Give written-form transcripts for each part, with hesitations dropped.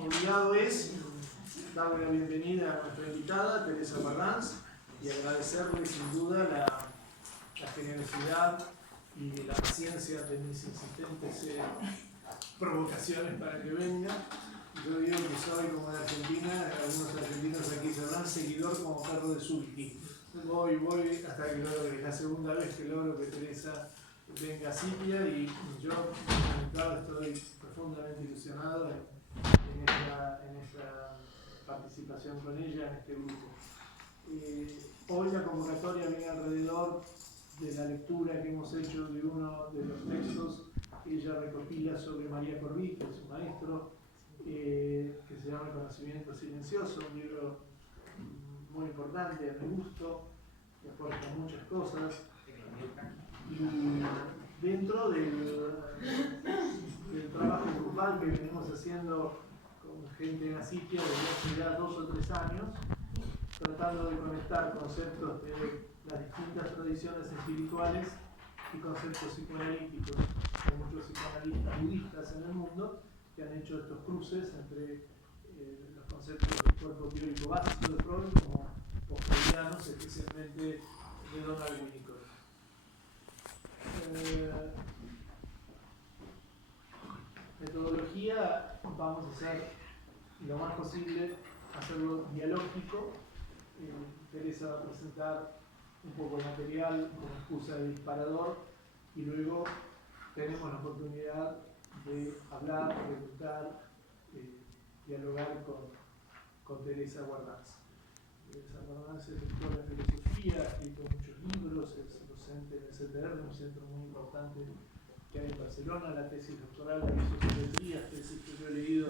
obligado es darle la bienvenida a nuestra invitada, Teresa Marlanz, y agradecerle sin duda la generosidad y la paciencia de mis insistentes provocaciones para que venga. Yo digo que soy, como en Argentina, algunos argentinos aquí sabrán, seguidor como perro de Zulki. Voy hasta que logro, que es la segunda vez que logro que Teresa venga a Sipia, y yo, estoy profundamente ilusionado en esta participación con ella en este grupo. Hoy la convocatoria viene alrededor de la lectura que hemos hecho de uno de los textos que ella recopila sobre María Corví, que es su maestro, que se llama El conocimiento silencioso, un libro muy importante, a mi gusto, que aporta muchas cosas. Y dentro del trabajo grupal que venimos haciendo con gente en Asipia desde hace ya 2 o 3 años, tratando de conectar conceptos de las distintas tradiciones espirituales y conceptos psicoanalíticos. Hay muchos psicoanalistas budistas en el mundo que han hecho estos cruces entre los conceptos del cuerpo teórico básico de Freud como freudianos, especialmente de Donald Winnicott. Metodología, vamos a hacer lo más posible, hacerlo dialógico. Teresa va a presentar un poco de material como excusa de disparador, y luego tenemos la oportunidad de hablar, preguntar, dialogar con Teresa Guardanz. Teresa Guardanz es doctora en filosofía, ha escrito muchos libros, es docente en el CTR, un centro muy importante que hay en Barcelona. La tesis doctoral la hizo sobre Trías, tesis que yo he leído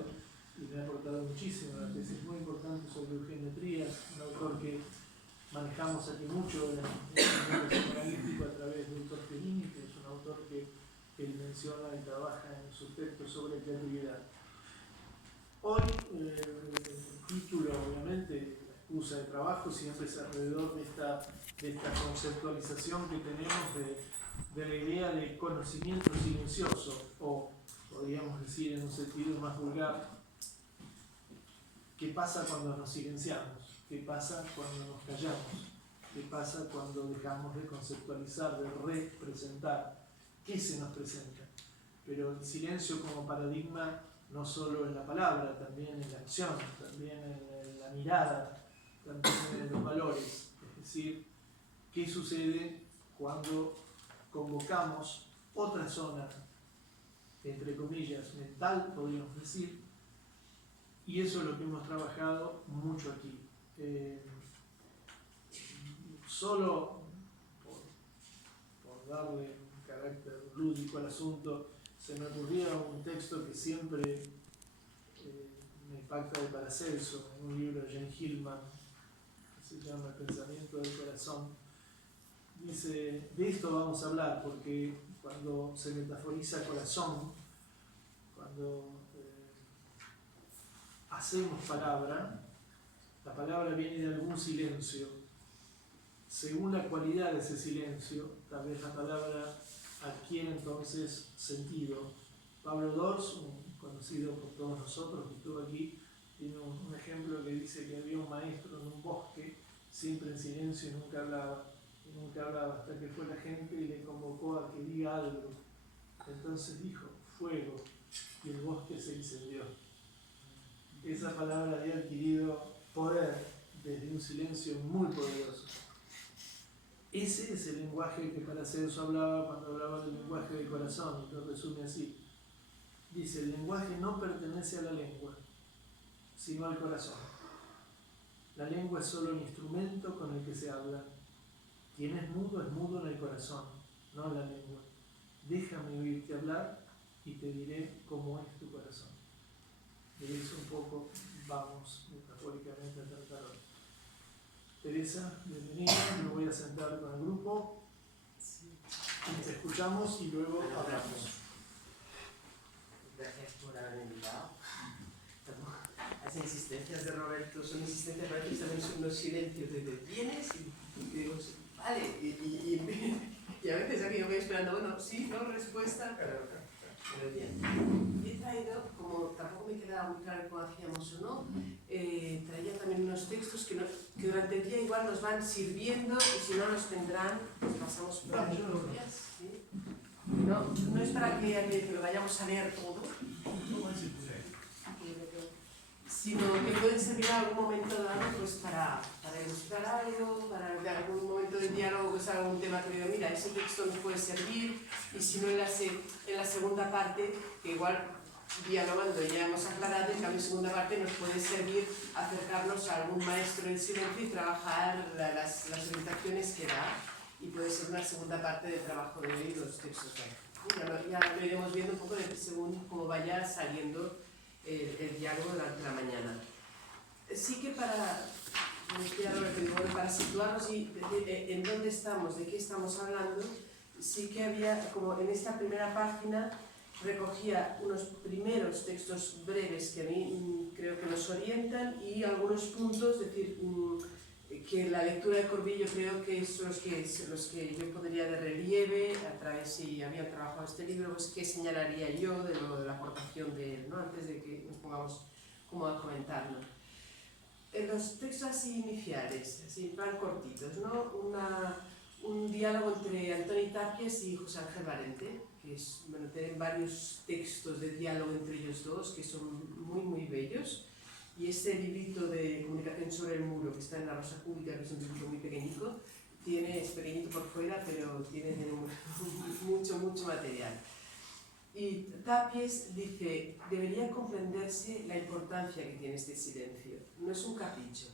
y me ha aportado muchísimo. La tesis muy importante sobre Eugenio Trías, un autor que manejamos aquí mucho en el mundo psicoanalítico a través de Víctor Fellini, que es un autor que él menciona y trabaja en sus textos sobre creatividad. Hoy el título, obviamente, la excusa de trabajo siempre es alrededor de esta conceptualización que tenemos de la idea de conocimiento silencioso, o podríamos decir en un sentido más vulgar, ¿qué pasa cuando nos silenciamos? ¿Qué pasa cuando nos callamos? ¿Qué pasa cuando dejamos de conceptualizar, de representar? ¿Qué se nos presenta? Pero el silencio como paradigma, no solo en la palabra, también en la acción, también en la mirada, también en los valores. Es decir, ¿qué sucede cuando convocamos otra zona, entre comillas, mental, podríamos decir? Y eso es lo que hemos trabajado mucho aquí. Solo por darle un carácter lúdico al asunto, se me ocurría un texto que siempre me impacta de Paracelso, en un libro de Jane Hillman, que se llama El pensamiento del corazón. Dice, de esto vamos a hablar, porque cuando se metaforiza corazón, cuando hacemos palabra, la palabra viene de algún silencio. Según la cualidad de ese silencio, tal vez la palabra adquiere entonces sentido. Pablo Dors, un conocido por todos nosotros que estuvo aquí, tiene un ejemplo que dice que había un maestro en un bosque, siempre en silencio, y nunca hablaba, hasta que fue la gente y le convocó a que diga algo. Entonces dijo, fuego, y el bosque se incendió. Esa palabra había adquirido poder desde un silencio muy poderoso. Ese es el lenguaje que Paracelso hablaba cuando hablaba del lenguaje del corazón, y lo resume así. Dice, el lenguaje no pertenece a la lengua, sino al corazón. La lengua es solo un instrumento con el que se habla. Quien es mudo en el corazón, no en la lengua. Déjame oírte hablar y te diré cómo es tu corazón. De eso un poco vamos metafóricamente a tratar hoy. Teresa, bienvenida, me voy a sentar con el grupo, te escuchamos y luego hablamos. Gracias por haberme invitado. Las insistencias de Roberto son insistencias, para que también son los silencios de tienes y digo, vale, y a veces aquí yo voy esperando, bueno, sí, no, respuesta, pero bien. He traído, como tampoco me queda era muy claro cómo hacíamos o no, traía también unos textos que durante el día igual nos van sirviendo y si no nos tendrán, pues pasamos por ahí unos días. ¿Sí? No es para que lo vayamos a leer todo, sino que pueden servir en algún momento dado pues, para ilustrar algo, para en algún momento de diálogo que salga un tema que digo, mira, ese texto nos puede servir, y si no en la segunda parte, que igual dialogando ya hemos aclarado, en cambio en segunda parte nos puede servir acercarnos a algún maestro del silencio y trabajar las orientaciones que da, y puede ser una segunda parte del trabajo de hoy los textos. Ya lo iremos viendo un poco según cómo vaya saliendo el diálogo durante la mañana. Sí que para situarnos y en dónde estamos, de qué estamos hablando, sí que había, como en esta primera página, recogía unos primeros textos breves que a mí creo que nos orientan y algunos puntos, es decir, que la lectura de Corbillo creo que son los que yo pondría de relieve a través, si había trabajado este libro, pues qué señalaría yo de la aportación de él, ¿no? Antes de que nos pongamos como a comentarlo. En los textos así iniciales, así van cortitos, ¿no? Un diálogo entre Antoni Tàpies y José Ángel Valente, que tienen varios textos de diálogo entre ellos dos que son muy, muy bellos. Y este librito de comunicación sobre el muro, que está en la Rosa Pública, que es un libro muy pequeñito, es pequeñito por fuera, pero tiene mucho, mucho material. Y Tàpies dice, debería comprenderse la importancia que tiene este silencio. No es un capricho.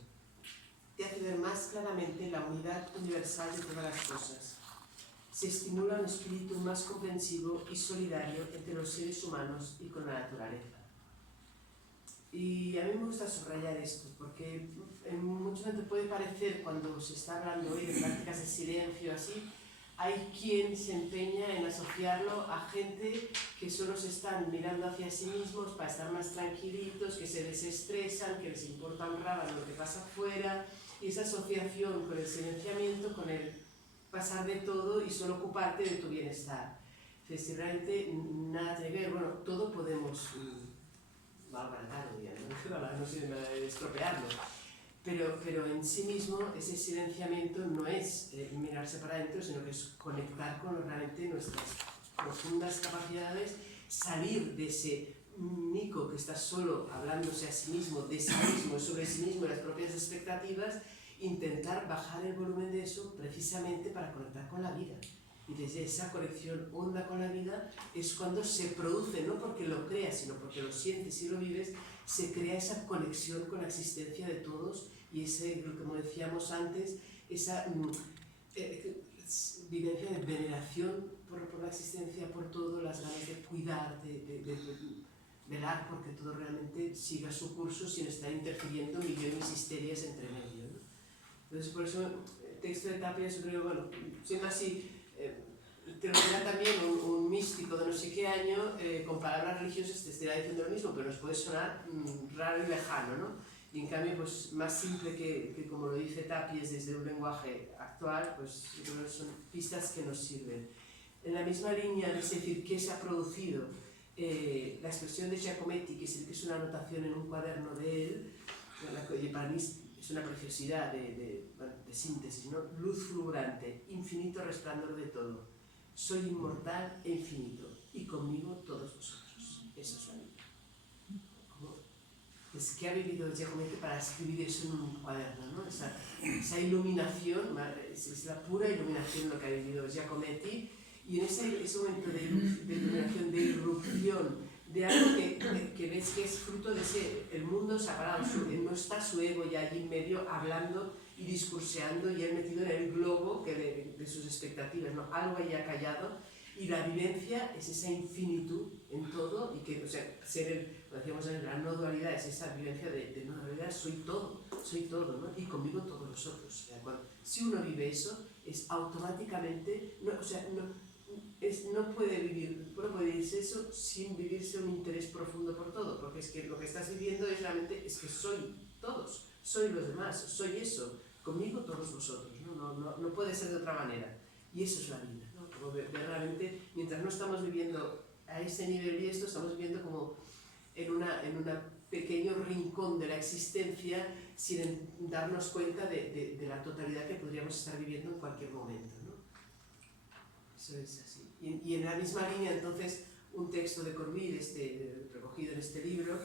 Te hace ver más claramente la unidad universal de todas las cosas. Se estimula un espíritu más comprensivo y solidario entre los seres humanos y con la naturaleza. Y a mí me gusta subrayar esto, porque en muchos momentos puede parecer, cuando se está hablando hoy de prácticas de silencio así, hay quien se empeña en asociarlo a gente que solo se están mirando hacia sí mismos para estar más tranquilitos, que se desestresan, que les importa un rábano lo que pasa afuera, y esa asociación con el silenciamiento, con el pasar de todo y solo ocuparte de tu bienestar. Entonces, si realmente nada tiene que ver, bueno, todo podemos malbaratar, no sé, estropearlo. Pero en sí mismo ese silenciamiento no es mirarse para adentro, sino que es conectar con realmente nuestras profundas capacidades, salir de ese Nico que está solo hablándose a sí mismo, de sí mismo, sobre sí mismo y las propias expectativas, intentar bajar el volumen de eso precisamente para conectar con la vida. Y desde esa conexión honda con la vida es cuando se produce, no porque lo creas, sino porque lo sientes y lo vives, se crea esa conexión con la existencia de todos y ese, como decíamos antes, esa vivencia de veneración por la existencia, por todo, las ganas de cuidar, de velar porque todo realmente siga su curso sin estar interfiriendo millones de histerias entre medio, ¿no? Entonces, por eso el texto de Tàpies, yo creo, bueno, siendo así, te lo dirá también un místico de no sé qué año, con palabras religiosas te estará diciendo lo mismo, pero nos puede sonar raro y lejano, ¿no? Y en cambio, pues más simple que como lo dice Tàpies desde un lenguaje actual, pues yo creo que son pistas que nos sirven. En la misma línea, es decir, ¿qué se ha producido? La expresión de Giacometti, que es una anotación en un cuaderno de él, que para mí es una preciosidad de síntesis, ¿no? Luz fulgurante, infinito resplandor de todo. Soy inmortal e infinito, y conmigo todos vosotros. Eso es la vida. Es que ha vivido Giacometti para escribir eso en un cuaderno, ¿no? Esa iluminación, es la pura iluminación lo que ha vivido Giacometti, y en ese momento de iluminación, de irrupción, de algo que ves que es fruto de el mundo separado, no está su ego ya allí en medio hablando y discurseando y él metido en el globo de sus expectativas, ¿no? Algo ahí ha callado, y la vivencia es esa infinitud en todo, y que, o sea, lo decíamos en la no dualidad, es esa vivencia de no dualidad, soy todo, ¿no? Y conmigo todos vosotros. O sea, si uno vive eso, es automáticamente, no puede vivirse eso sin vivirse un interés profundo por todo, porque es que lo que estás viviendo es realmente, es que soy todos, soy los demás, soy eso, conmigo todos vosotros, no puede ser de otra manera, y eso es la vida, ¿no? Como realmente, mientras no estamos viviendo a ese nivel y esto, estamos viviendo como en una pequeño rincón de la existencia sin darnos cuenta de la totalidad que podríamos estar viviendo en cualquier momento, ¿no? Eso es así. Y en la misma línea, entonces, un texto de Corbí, recogido en este libro,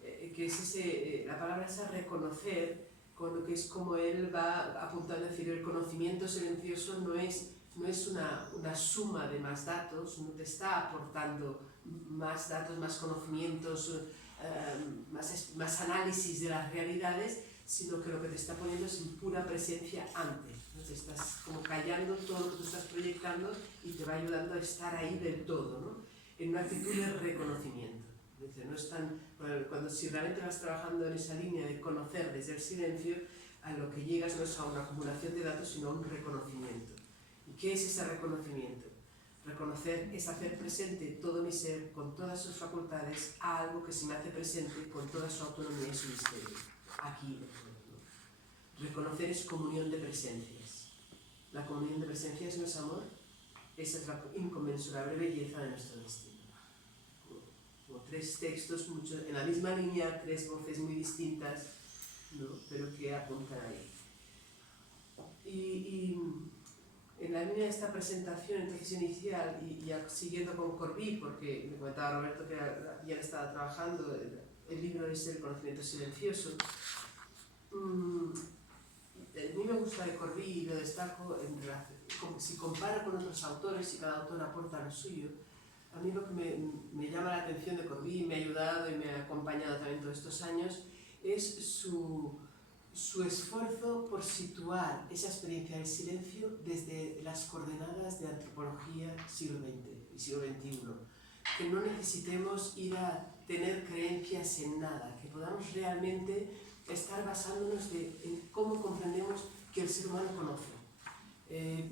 que es la palabra esa reconocer, con lo que es como él va apuntando a decir, el conocimiento silencioso no es una suma de más datos, no te está aportando más datos, más conocimientos, más análisis de las realidades, sino que lo que te está poniendo es en pura presencia ante, ¿no? Te estás como callando todo lo que tú estás proyectando y te va ayudando a estar ahí del todo, ¿no? En una actitud de reconocimiento. Dice, no es tan, si realmente vas trabajando en esa línea de conocer desde el silencio, a lo que llegas no es a una acumulación de datos, sino a un reconocimiento. ¿Y qué es ese reconocimiento? Reconocer es hacer presente todo mi ser, con todas sus facultades, a algo que se me hace presente con toda su autonomía y su misterio. Aquí, ¿no? Reconocer es comunión de presencias. La comunión de presencias no es amor, esa es la inconmensurable belleza de nuestro destino. Como tres textos, en la misma línea, tres voces muy distintas, ¿no? Pero que apuntan ahí. Y en la línea de esta presentación, entonces inicial, y siguiendo con Corbí, porque me comentaba Roberto que ya estaba trabajando el libro es El conocimiento silencioso. A mí me gusta de Corbí y lo destaco si comparo con otros autores y cada autor aporta lo suyo. A mí lo que me llama la atención de Corbí, me ha ayudado y me ha acompañado también todos estos años, es su esfuerzo por situar esa experiencia del silencio desde las coordenadas de antropología siglo XX y siglo XXI. Que no necesitemos ir a tener creencias en nada, que podamos realmente estar basándonos en cómo comprendemos que el ser humano conoce.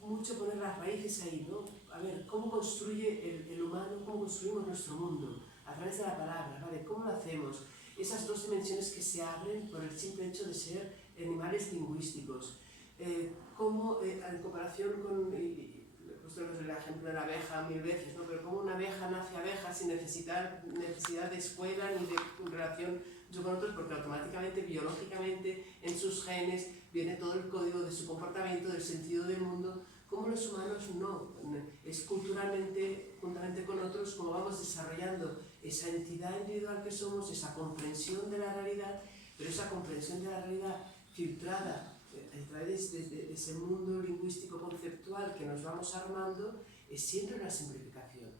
Mucho poner las raíces ahí, ¿no? A ver, ¿cómo construye el humano, cómo construimos nuestro mundo? A través de la palabra, ¿vale? ¿Cómo lo hacemos? Esas dos dimensiones que se abren por el simple hecho de ser animales lingüísticos. Cómo, en comparación con, he puesto el ejemplo de la abeja 1000 veces, ¿no? Pero cómo una abeja nace abeja sin necesidad de escuela ni de relación yo con otros, porque automáticamente, biológicamente, en sus genes viene todo el código de su comportamiento, del sentido del mundo. Como los humanos no, es culturalmente, juntamente con otros, como vamos desarrollando esa entidad individual que somos, esa comprensión de la realidad, pero esa comprensión de la realidad filtrada a través de ese mundo lingüístico conceptual que nos vamos armando, es siempre una simplificación,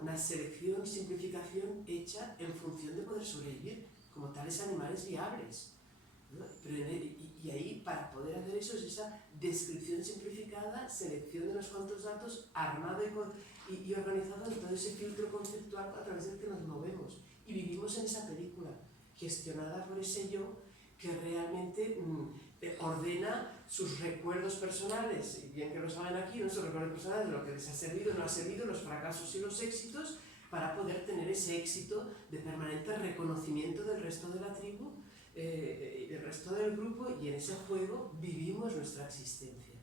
una selección, simplificación hecha en función de poder sobrevivir como tales animales viables, ¿no? Pero y ahí, para poder hacer eso, es esa descripción simplificada, selección de unos cuantos datos, armado y organizado en todo ese filtro conceptual a través del que nos movemos. Y vivimos en esa película, gestionada por ese yo que realmente ordena sus recuerdos personales, y bien que lo saben aquí, ¿no? Sus recuerdos personales de lo que les ha servido, no ha servido, los fracasos y los éxitos, para poder tener ese éxito de permanente reconocimiento del resto de la tribu, del resto del grupo, y en ese juego vivimos nuestra existencia.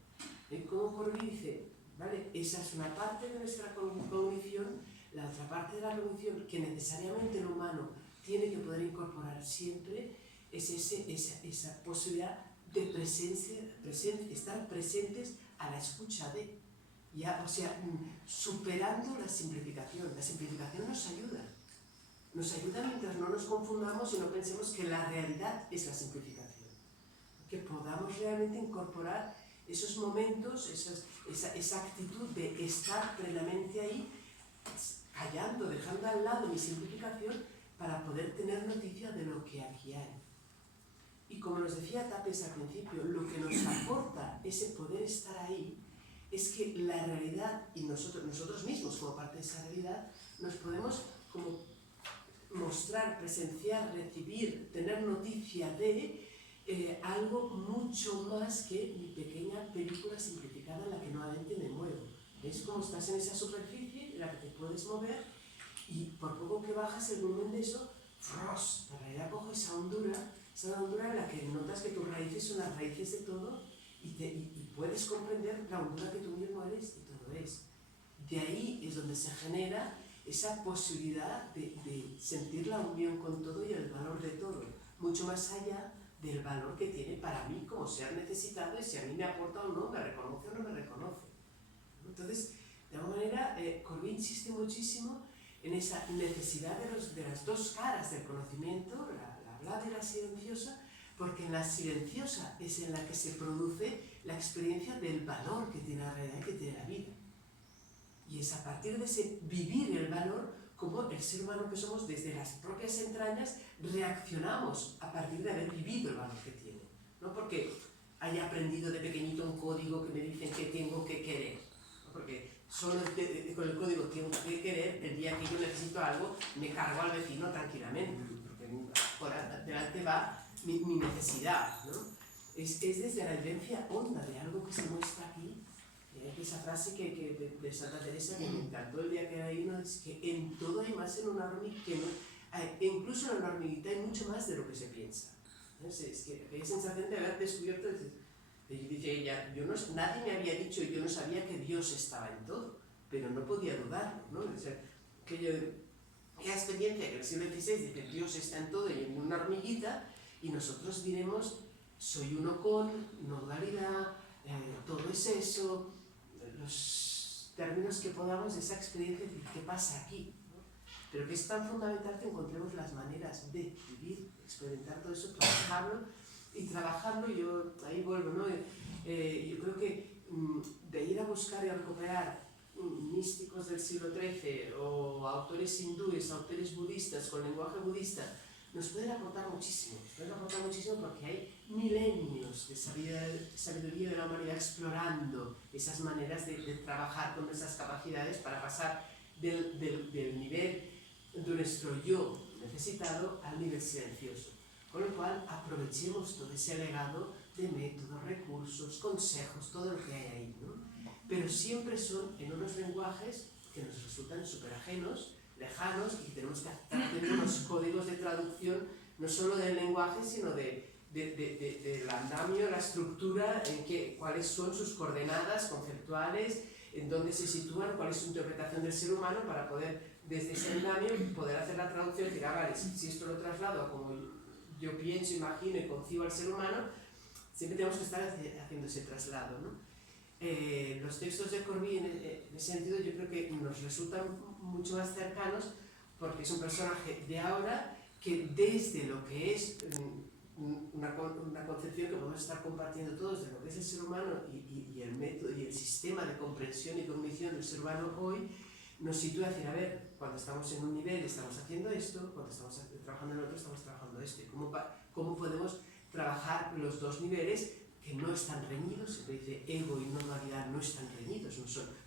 Como Corbí dice, ¿vale? Esa es una parte de nuestra cognición, la otra parte de la cognición que necesariamente el humano tiene que poder incorporar siempre es esa posibilidad de presencia, estar presentes a la escucha de. Ya, o sea, superando la simplificación. La simplificación nos ayuda mientras no nos confundamos y no pensemos que la realidad es la simplificación. Que podamos realmente incorporar esos momentos, esa actitud de estar plenamente ahí, callando, dejando al lado mi simplificación para poder tener noticia de lo que aquí hay. Y como nos decía Tapes al principio, lo que nos aporta ese poder estar ahí es que la realidad, y nosotros mismos como parte de esa realidad, nos podemos como mostrar, presenciar, recibir, tener noticia de algo mucho más que mi pequeña película simplificada en la que nuevamente me muevo. ¿Ves cómo estás en esa superficie en la que te puedes mover y por poco que bajas el volumen de eso, ¡fros! La realidad coge esa hondura en la que notas que tus raíces son las raíces de todo y puedes comprender la hondura que tú mismo eres y todo es. De ahí es donde se genera esa posibilidad de sentir la unión con todo y el valor de todo, mucho más allá del valor que tiene para mí como ser necesitado y si a mí me aporta o no, me reconoce o no me reconoce. Entonces, de alguna manera, Corbí insiste muchísimo en esa necesidad de las dos caras del conocimiento, la hablada y la silenciosa, porque en la silenciosa es en la que se produce la experiencia del valor que tiene la realidad y que tiene la vida. Y es a partir de ese vivir el valor como el ser humano que somos desde las propias entrañas reaccionamos a partir de haber vivido el valor que tiene. No porque haya aprendido de pequeñito un código que me dicen que tengo que querer, ¿no? Porque solo con el código tengo que querer, el día que yo necesito algo me cargo al vecino tranquilamente, porque por delante va mi necesidad, ¿no? Es desde la vivencia honda de algo que se muestra aquí. Esa frase de Santa Teresa que me encantó el día que era ahí, ¿no? Es que en todo hay más en una hormiguita, incluso en una hormiguita hay mucho más de lo que se piensa. Es que hay sensación de haber descubierto, dice ella, nadie me había dicho, yo no sabía que Dios estaba en todo, pero no podía dudarlo, ¿no? O sea, esa experiencia que el siglo XVI de que Dios está en todo y en una hormiguita, y nosotros diremos, soy uno con, no dualidad, todo es eso, los términos que podamos de esa experiencia de qué pasa aquí, ¿no? Pero que es tan fundamental que encontremos las maneras de vivir, experimentar todo eso, trabajarlo, y yo ahí vuelvo, ¿no? Yo creo que de ir a buscar y a recuperar místicos del siglo XIII o autores hindúes, autores budistas con lenguaje budista, nos pueden aportar muchísimo porque hay milenios de sabiduría de la humanidad explorando esas maneras de trabajar con esas capacidades para pasar del nivel de nuestro yo necesitado al nivel silencioso. Con lo cual aprovechemos todo ese legado de métodos, recursos, consejos, todo lo que hay ahí, ¿no? Pero siempre son en unos lenguajes que nos resultan súper ajenos, lejanos, y que tenemos que tener unos códigos de traducción no solo del lenguaje, sino del andamio, la estructura, cuáles son sus coordenadas conceptuales, en dónde se sitúan, cuál es su interpretación del ser humano, para poder, desde ese andamio, poder hacer la traducción y decir, vale, si esto lo traslado a como yo pienso, imagino y concibo al ser humano, siempre tenemos que estar haciendo ese traslado, ¿no? Los textos de Corbí en ese sentido yo creo que nos resultan mucho más cercanos porque es un personaje de ahora que desde lo que es una concepción que podemos estar compartiendo todos de lo que es el ser humano y el método y el sistema de comprensión y cognición del ser humano hoy, nos sitúa a decir, a ver, cuando estamos en un nivel estamos haciendo esto, cuando estamos trabajando en otro estamos trabajando esto, ¿cómo podemos trabajar los dos niveles que no están reñidos? Siempre dice ego y no dualidad no están reñidos,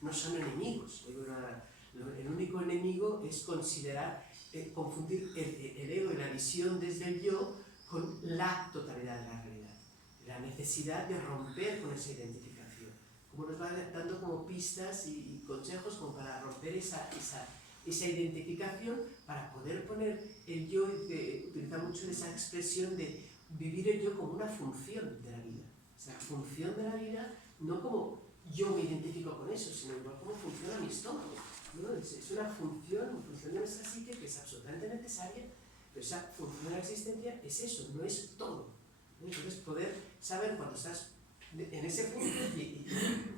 no son enemigos. El único enemigo es considerar, confundir el ego y la visión desde el yo con la totalidad de la realidad. La necesidad de romper con esa identificación. Como nos va dando como pistas y consejos como para romper esa identificación, para poder poner el yo, utiliza mucho esa expresión de vivir el yo como una función de la vida. O sea, función de la vida, no como yo me identifico con eso, sino igual como funciona mi estómago, ¿no? Es una función de nuestra psique que es absolutamente necesaria, pero esa función de la existencia es eso, no es todo, ¿no? Entonces, poder saber cuando estás en ese punto y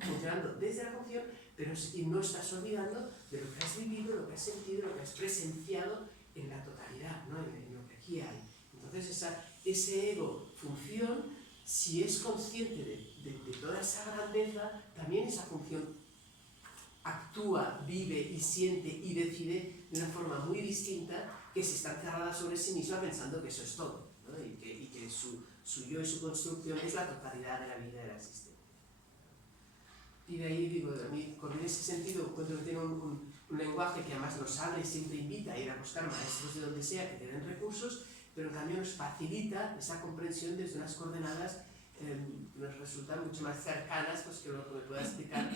funcionando desde la función, pero no estás olvidando de lo que has vivido, lo que has sentido, lo que has presenciado en la totalidad, ¿no? En lo que aquí hay. Entonces, ese ego, función, si es consciente de toda esa grandeza, también esa función actúa, vive y siente y decide de una forma muy distinta que si está encerrada sobre sí misma pensando que eso es todo, ¿no? y que su yo y su construcción es la totalidad de la vida y de la existencia. Y de ahí digo, a mí, en ese sentido, encuentro que tiene un lenguaje que además nos habla y siempre invita a ir a buscar maestros de donde sea que te den recursos, pero en cambio nos facilita esa comprensión desde unas coordenadas que nos resultan mucho más cercanas pues, que lo que me pueda explicar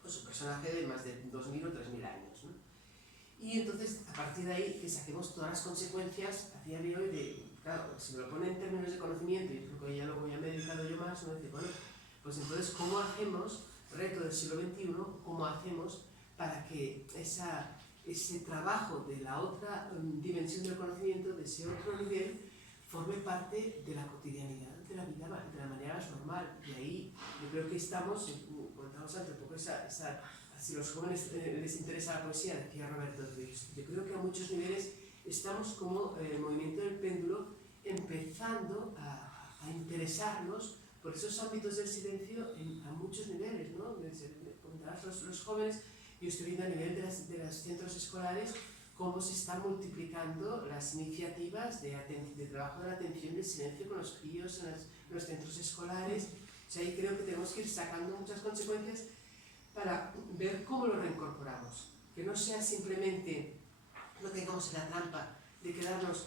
pues, un personaje de más de 2.000 o 3.000 años, ¿no? Y entonces, a partir de ahí, que saquemos todas las consecuencias a día de hoy claro, si me lo pone en términos de conocimiento, y creo que ya lo voy a meditar yo más, ¿no? Decir, bueno, pues entonces, ¿cómo hacemos, reto del siglo XXI, cómo hacemos para que ese trabajo de la otra dimensión del conocimiento, de ese otro nivel, forme parte de la cotidianidad de la vida, de la manera más normal. Y ahí yo creo que estamos, contamos antes un poco si a los jóvenes les interesa la poesía, decía Roberto, yo creo que a muchos niveles estamos como el movimiento del péndulo empezando a interesarnos por esos ámbitos del silencio a muchos niveles, ¿no? Comentabas los jóvenes, yo estoy viendo a nivel de los centros escolares cómo se están multiplicando las iniciativas de trabajo de la atención del silencio con los críos en los centros escolares. O sea, ahí creo que tenemos que ir sacando muchas consecuencias para ver cómo lo reincorporamos. Que no sea simplemente, no tengamos en la trampa de quedarnos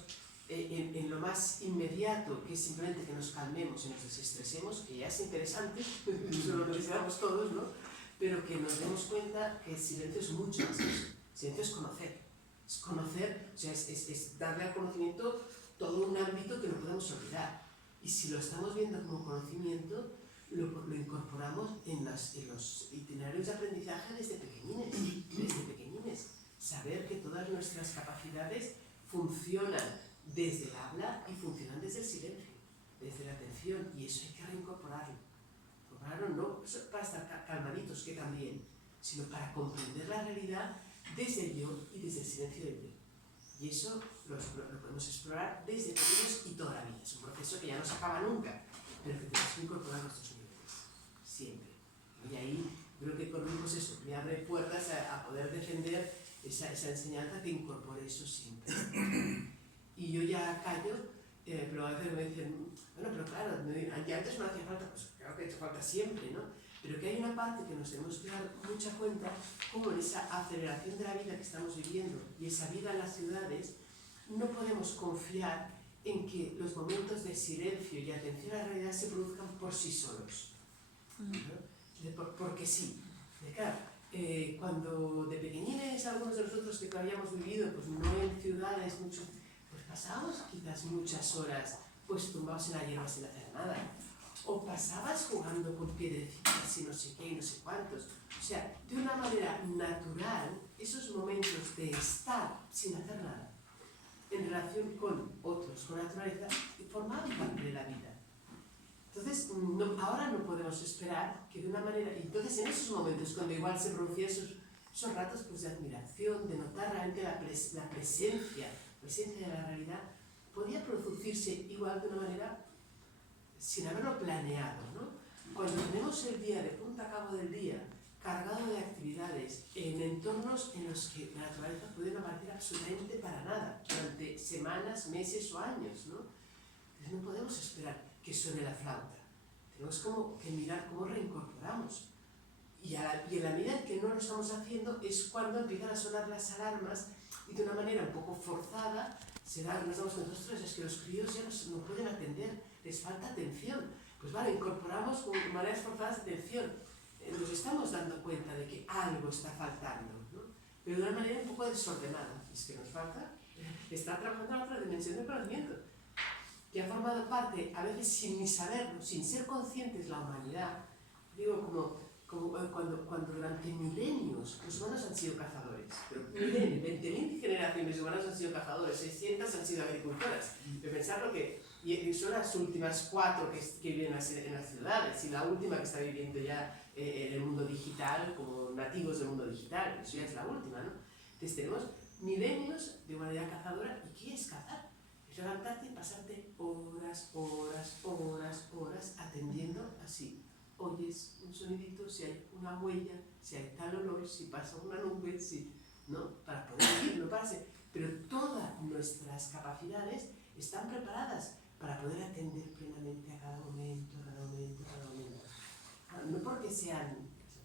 en lo más inmediato, que es simplemente que nos calmemos y nos desestresemos, que ya es interesante, eso lo necesitamos todos, ¿no? Pero que nos demos cuenta que el silencio es mucho más eso. El silencio es conocer. Es conocer, o sea, es darle al conocimiento todo un ámbito que no podemos olvidar. Y si lo estamos viendo como conocimiento, lo incorporamos en los itinerarios de aprendizaje desde pequeñines. Saber que todas nuestras capacidades funcionan desde el habla y funcionan desde el silencio, desde la atención, y eso hay que reincorporarlo. No para estar calmaditos, que también, sino para comprender la realidad desde el yo y desde el silencio del yo. Y eso lo podemos explorar desde pequeños y toda la vida. Es un proceso que ya no se acaba nunca, pero que tenemos que incorporar a nuestros niveles, siempre. Y ahí creo que con pues eso me abre puertas a poder defender esa enseñanza que incorpore eso siempre. Y yo ya callo, pero a veces me dicen, bueno, pero claro, ya antes no hacía falta, pues claro que ha hecho falta siempre, ¿no? Pero que hay una parte que nos tenemos que dar mucha cuenta, como en esa aceleración de la vida que estamos viviendo y esa vida en las ciudades, no podemos confiar en que los momentos de silencio y atención a la realidad se produzcan por sí solos, ¿no? Porque sí. Claro, cuando de pequeñines algunos de nosotros que habíamos vivido, pues no en ciudades mucho, pues pasábamos quizás muchas horas pues tumbados en la hierba sin hacer nada. O pasabas jugando con piedrecitas y no sé qué y no sé cuántos. O sea, de una manera natural, esos momentos de estar sin hacer nada, en relación con otros, con la naturaleza, formaban parte de la vida. Entonces, ahora no podemos esperar que de una manera... Entonces, en esos momentos, cuando igual se producían esos ratos pues, de admiración, de notar realmente la presencia de la realidad, podía producirse igual de una manera sin haberlo planeado, ¿no? Cuando tenemos el día de punta a cabo del día cargado de actividades en entornos en los que la naturaleza puede no aparecer absolutamente para nada durante semanas, meses o años, ¿no? Entonces no podemos esperar que suene la flauta. Tenemos que mirar cómo reincorporamos. Y en la medida en que no lo estamos haciendo es cuando empiezan a sonar las alarmas y de una manera un poco forzada nos damos cuenta, ostras, es que los críos ya no pueden atender, les falta atención. Pues vale, incorporamos con maneras forzadas de atención. Nos estamos dando cuenta de que algo está faltando, ¿no? Pero de una manera un poco desordenada. Es que nos falta, está trabajando en otra dimensión del conocimiento, que ha formado parte, a veces sin ni saberlo, sin ser conscientes la humanidad. Digo, como cuando durante milenios los humanos han sido cazadores, pero 20.000 generaciones de humanos han sido cazadores, 600 han sido agricultoras. De pensar y son las últimas 4 que viven en las ciudades y la última que está viviendo ya en el mundo digital, como nativos del mundo digital, eso ya es la última, ¿no? Entonces tenemos milenios de humanidad cazadora. ¿Y qué es cazar? Es levantarte y pasarte horas atendiendo así. Oyes un sonidito, si hay una huella, si hay tal olor, si pasa una nube, ¿no? Para poder vivir, no pase. Pero todas nuestras capacidades están preparadas para poder atender plenamente a cada momento. No porque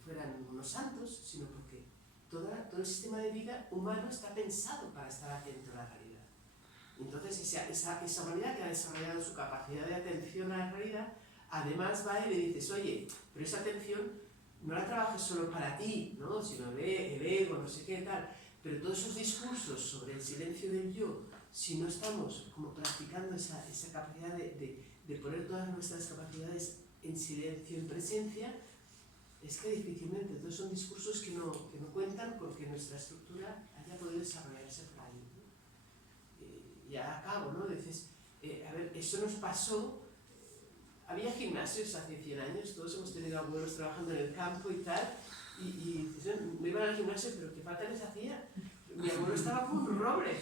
fueran unos santos, sino porque todo el sistema de vida humano está pensado para estar atento a la realidad. Entonces esa humanidad que ha desarrollado su capacidad de atención a la realidad, además va y le dices, oye, pero esa atención no la trabajes solo para ti, ¿no? Sino el ego, no sé qué tal, pero todos esos discursos sobre el silencio del yo, si no estamos como practicando esa capacidad de poner todas nuestras capacidades en silencio, en presencia, es que difícilmente, entonces son discursos que no cuentan porque nuestra estructura haya podido desarrollarse por ahí, ¿no? Ya acabo, ¿no? Dices, a ver, eso nos pasó, había gimnasios hace 100 años, todos hemos tenido abuelos trabajando en el campo y tal, y dices, no iban al gimnasio, pero ¿qué falta les hacía? Mi abuelo estaba como un roble.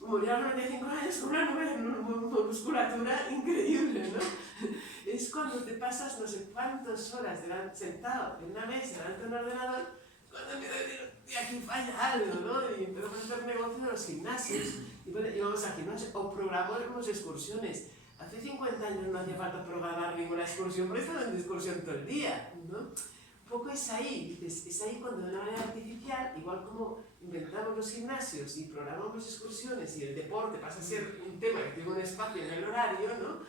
Murió a los 95 años con una musculatura increíble, ¿no? Es cuando te pasas no sé cuántas horas sentado en una mesa delante de un ordenador, cuando empiezas a decir, aquí falla algo, ¿no? Y empezamos a hacer negocio de los gimnasios, y bueno, íbamos al gimnasio, o programamos excursiones. Hace 50 años no hacía falta programar ninguna excursión, porque estaban en excursión todo el día, ¿no? Un poco es ahí cuando de una manera artificial, igual como inventamos los gimnasios y programamos excursiones y el deporte pasa a ser un tema que tiene un espacio en el horario, ¿no?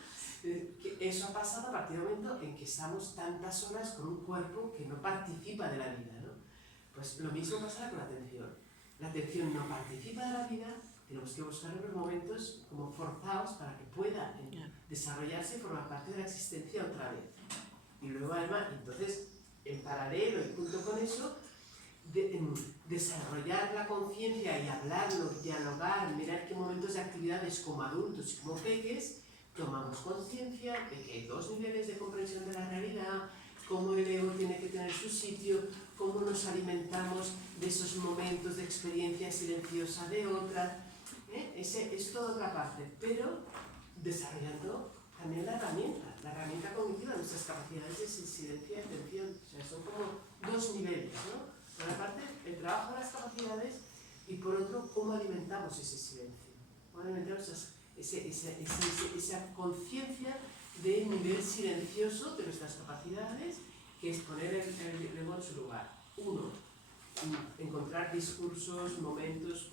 Que eso ha pasado a partir del momento en que estamos tantas horas con un cuerpo que no participa de la vida, ¿no? Pues lo mismo pasa con la atención. La atención no participa de la vida, tenemos que buscar unos momentos como forzados para que pueda desarrollarse y formar parte de la existencia otra vez. Y luego además, entonces, en paralelo y junto con eso, desarrollar la conciencia y hablarlo, dialogar, mirar qué momentos de actividades como adultos y como peques tomamos conciencia de que hay dos niveles de comprensión de la realidad, cómo el ego tiene que tener su sitio, cómo nos alimentamos de esos momentos de experiencia silenciosa de otra. Ese es toda otra parte, pero desarrollando también la herramienta cognitiva, nuestras capacidades de silencio y atención. O sea, son como dos niveles, ¿no? Por una parte, el trabajo de las capacidades y por otro, cómo alimentamos ese silencio. Cómo alimentamos esa conciencia del nivel silencioso de nuestras capacidades, que es poner el ego en su lugar. Uno, encontrar discursos, momentos,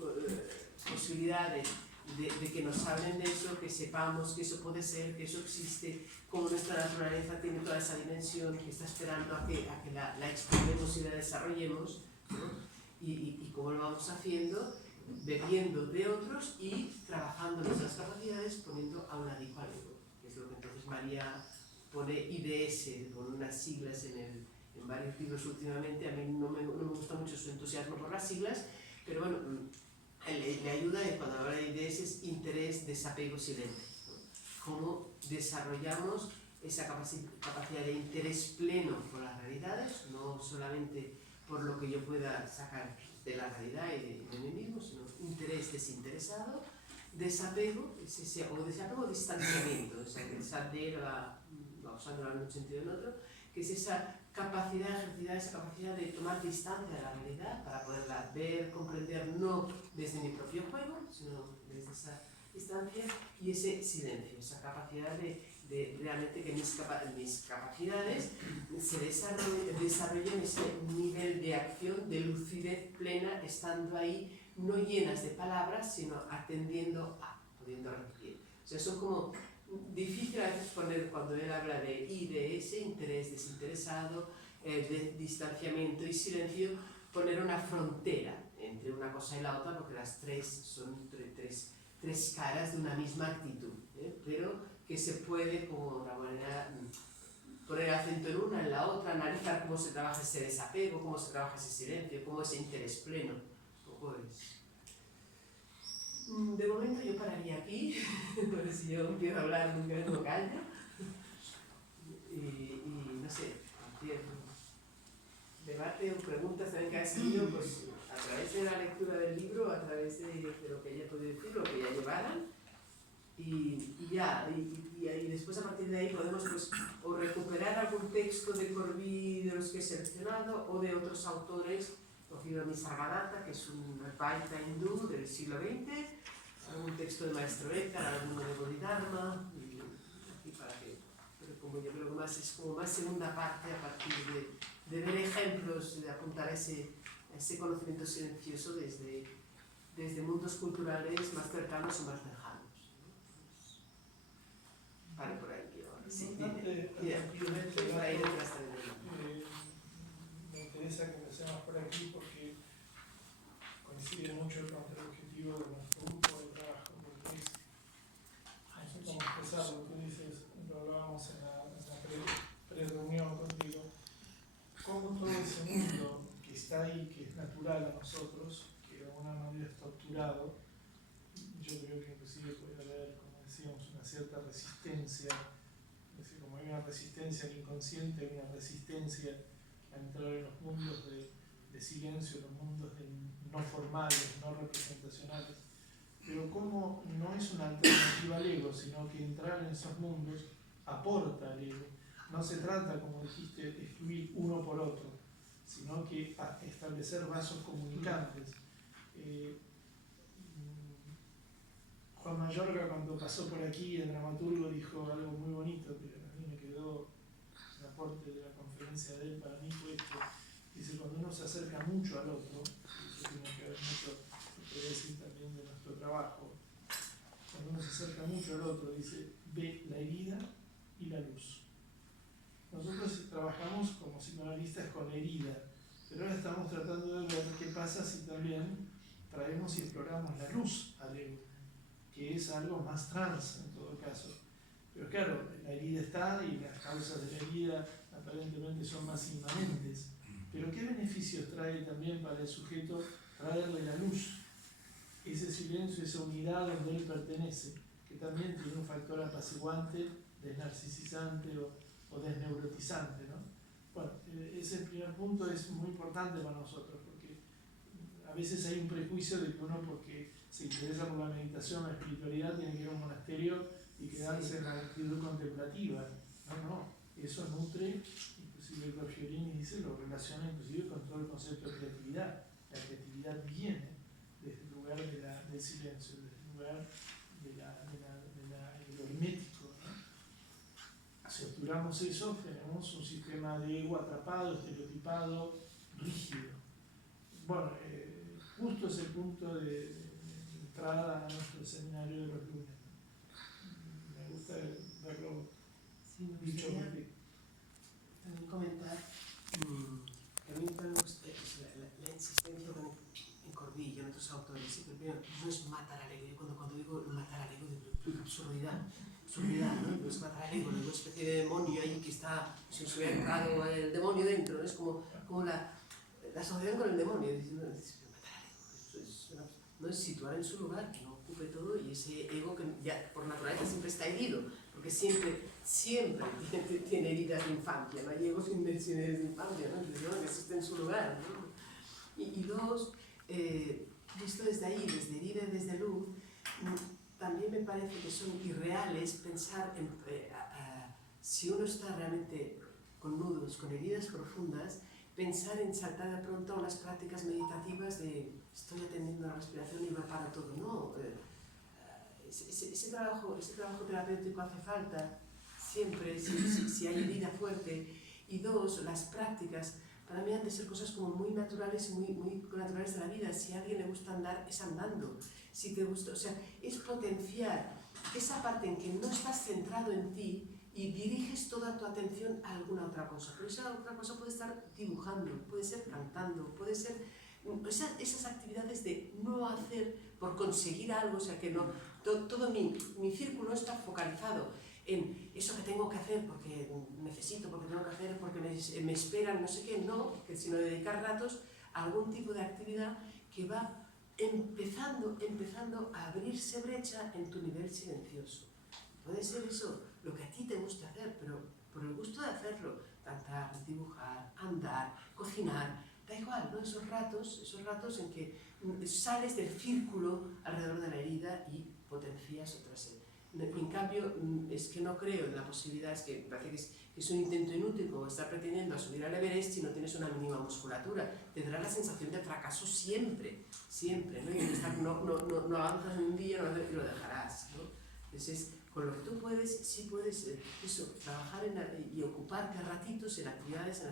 posibilidades de que nos hablen de eso, que sepamos que eso puede ser, que eso existe, cómo nuestra naturaleza tiene toda esa dimensión, que está esperando a que la exploremos y la desarrollemos, ¿no? Y cómo lo vamos haciendo, bebiendo de otros y trabajando nuestras capacidades, poniendo a un adico al ego, que es lo que entonces María pone IDS, pone unas siglas en varios libros últimamente. A mí no me gusta mucho su entusiasmo por las siglas, pero bueno, le ayuda cuando habla de IDS, es interés, desapego, silencio, ¿no? Cómo desarrollamos esa capacidad de interés pleno por las realidades, no solamente por lo que yo pueda sacar de la realidad y de mí mismo, sino interés desinteresado, desapego, o desapego o distanciamiento, o sea, que el saber va usándolo en un sentido o en otro, que es esa capacidad ejercitada, esa capacidad de tomar distancia de la realidad para poderla ver, comprender, no desde mi propio juego, sino desde esa distancia, y ese silencio, esa capacidad de realmente que mis capacidades se desarrollen ese nivel de acción, de lucidez plena, estando ahí, no llenas de palabras, sino atendiendo a, pudiendo repetir. O sea, son como difícil a veces poner, cuando él habla de IDS, interés desinteresado, de distanciamiento y silencio, poner una frontera entre una cosa y la otra, porque las tres son tres caras de una misma actitud, pero que se puede, como de alguna manera, poner acento en una, en la otra, analizar cómo se trabaja ese desapego, cómo se trabaja ese silencio, cómo ese interés pleno. Un poco es. De momento yo pararía aquí, porque si yo empiezo a hablar nunca me callo. Y no sé, cualquier debate o preguntas también que haya salido, pues a través de la lectura del libro, a través de lo que haya podido decir, lo que ya llevaran, y después a partir de ahí podemos pues, o recuperar algún texto de Corbí de los que he seleccionado, o de otros autores, cogido a Nisargadatta, que es un Advaita hindú del siglo XX, algún texto de Maestro Eckhart, alguno de Bodhidharma, y para que, pero como yo creo que más es como más segunda parte a partir de ver ejemplos, de apuntar a ese conocimiento silencioso desde mundos culturales más cercanos o más lejanos. Vale, por ahí quiero ahora. Sí, por ahí detrás también. Me interesa que empecemos por aquí porque coincide mucho con el objetivo de nuestro grupo de trabajo, porque es, no sé cómo expresarlo, tú dices, lo hablábamos en la pre-reunión contigo, cómo todo ese mundo que está ahí, que es natural a nosotros, inclusive puede haber, como decíamos, una cierta resistencia, es decir, como hay una resistencia al inconsciente, hay una resistencia a entrar en los mundos de silencio, los mundos no formales, no representacionales. Pero como no es una alternativa al ego, sino que entrar en esos mundos aporta al ego. No se trata, como dijiste, de excluir uno por otro, sino que establecer vasos comunicantes. Juan Mayorga, cuando pasó por aquí, el dramaturgo, dijo algo muy bonito que a mí me quedó, el aporte de la conferencia de él para mí fue esto. Dice, cuando uno se acerca mucho al otro, y eso tiene que ver mucho, se puede decir también de nuestro trabajo, cuando uno se acerca mucho al otro, dice, ve la herida y la luz. Nosotros trabajamos como psicoanalistas con la herida, pero ahora estamos tratando de ver qué pasa si también traemos y exploramos la luz al ego, que es algo más trans en todo caso. Pero claro, la herida está y las causas de la herida aparentemente son más inmanentes. Pero ¿qué beneficios trae también para el sujeto traerle la luz? Ese silencio, esa unidad donde él pertenece, que también tiene un factor apaciguante, desnarcisizante o desneurotizante, ¿no? Bueno, ese primer punto es muy importante para nosotros, porque a veces hay un prejuicio de que uno, porque se interesa por la meditación, la espiritualidad, tiene que ir a un monasterio y quedarse en la actitud contemplativa. No, eso nutre, inclusive Fiorini dice, lo relaciona inclusive con todo el concepto de creatividad. La creatividad viene desde el lugar del silencio, desde el lugar de lo hermético, ¿no? Si obturamos eso, tenemos un sistema de ego atrapado, estereotipado, rígido. Bueno, justo es el punto de entrada a nuestro seminario de los lunes. Me gusta verlo dicho porque también comentar que a mí me gusta la insistencia en Corby y en otros autores. Sí, pero no es matar al ego. Cuando digo matar al ego, digo absurdidad, ¿no? No es matar al ego, no es una especie de demonio ahí que está, si os hubiera entrado el demonio dentro, ¿no? Es como la asociación con el demonio. Matar al ego, no es situar en su lugar, que no ocupe todo, y ese ego que ya por naturaleza siempre está herido, porque siempre tiene heridas de infancia, no hay ego sin heridas de infancia, ¿no? Entonces, que existe en su lugar, ¿no? Y dos, visto desde ahí, desde herida y desde luz, también me parece que son irreales pensar en si uno está realmente con nudos, con heridas profundas, pensar en saltar de pronto a unas prácticas meditativas de estoy atendiendo a la respiración y va para todo. No, ese trabajo terapéutico hace falta siempre si hay herida fuerte. Y dos, las prácticas para mí han de ser cosas como muy naturales, muy naturales de la vida. Si a alguien le gusta andar, es andando. Si te gusta, o sea, es potenciar esa parte en que no estás centrado en ti y diriges toda tu atención a alguna otra cosa. Pero esa otra cosa puede estar dibujando, puede ser cantando, puede ser esas actividades de no hacer por conseguir algo, o sea que no, todo mi círculo está focalizado en eso que tengo que hacer porque necesito, porque tengo que hacer, porque me esperan, no sé qué, no, sino dedicar ratos a algún tipo de actividad que va empezando a abrirse brecha en tu nivel silencioso. Puede ser eso, lo que a ti te gusta hacer, pero por el gusto de hacerlo, cantar, dibujar, andar, cocinar, da igual, ¿no? Esos ratos en que sales del círculo alrededor de la herida y potencias otras. En cambio, es que no creo en la posibilidad, es que parece que es un intento inútil como estar pretendiendo a subir al Everest si no tienes una mínima musculatura. Tendrás la sensación de fracaso siempre, ¿no? Y no avanzas en un día y lo dejarás, ¿no? Entonces, con lo que tú puedes, sí puedes trabajar y ocuparte ratitos en actividades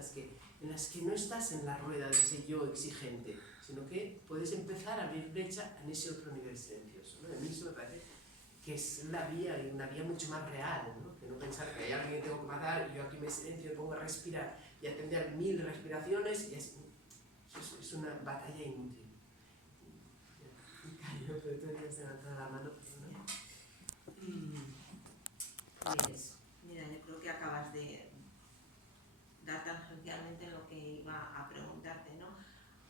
en las que no estás en la rueda de ese yo exigente, sino que puedes empezar a abrir brecha en ese otro nivel silencioso, ¿no? A mí eso me parece que es una vía mucho más real, ¿no? Que no pensar que hay alguien que tengo que matar y yo aquí me silencio, me pongo a respirar y a atender 1000 respiraciones, y es una batalla inútil. Pero tú habías levantado la mano, Pues, mira, yo creo que acabas de dar tangencialmente lo que iba a preguntarte, ¿no?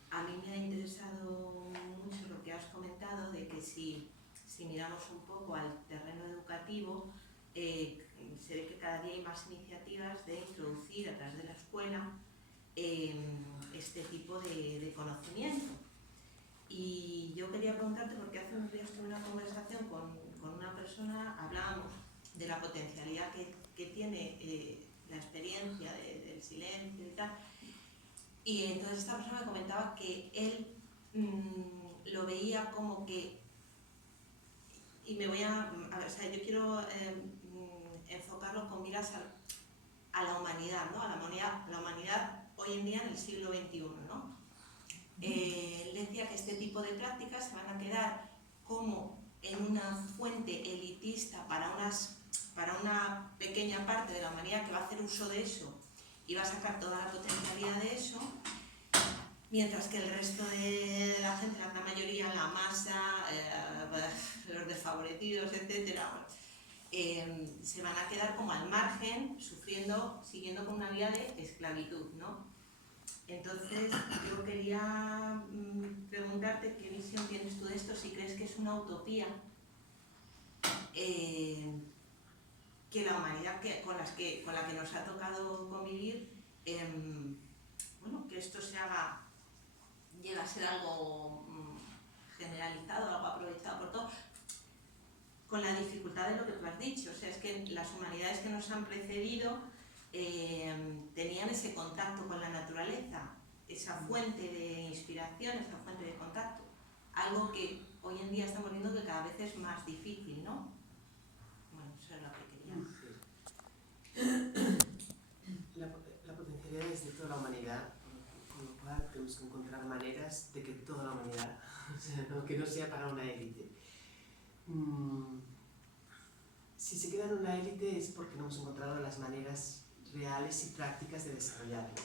A mí me ha interesado mucho lo que has comentado de que si si miramos un poco al terreno educativo, se ve que cada día hay más iniciativas de introducir a través de la escuela este tipo de conocimiento. Y yo quería preguntarte, porque hace unos días tuve una conversación con una persona, hablábamos de la potencialidad que tiene la experiencia del silencio y tal, y entonces esta persona me comentaba que él lo veía como que, y me voy o sea, yo quiero enfocarlo con miras a la humanidad, ¿no? A la humanidad hoy en día en el siglo XXI, ¿no? Él decía que este tipo de prácticas se van a quedar como en una fuente elitista para una pequeña parte de la humanidad que va a hacer uso de eso y va a sacar toda la potencialidad de eso, mientras que el resto de la gente, la gran mayoría, la masa, los desfavorecidos, etcétera, se van a quedar como al margen, sufriendo, siguiendo con una vida de esclavitud, ¿no? Entonces, yo quería preguntarte qué visión tienes tú de esto, si crees que es una utopía que la humanidad con la que nos ha tocado convivir, bueno, que esto llega a ser algo generalizado, algo aprovechado por todos, con la dificultad de lo que tú has dicho. O sea, es que las humanidades que nos han precedido tenían ese contacto con la naturaleza, esa fuente de inspiración, esa fuente de contacto, algo que hoy en día estamos viendo que cada vez es más difícil, ¿no? Bueno, eso es lo que quería. La potencialidad es de toda la humanidad, con lo cual tenemos que encontrar maneras de que toda la humanidad, o sea, no, que no sea para una élite. Si se queda en una élite es porque no hemos encontrado las maneras reales y prácticas de desarrollarlo.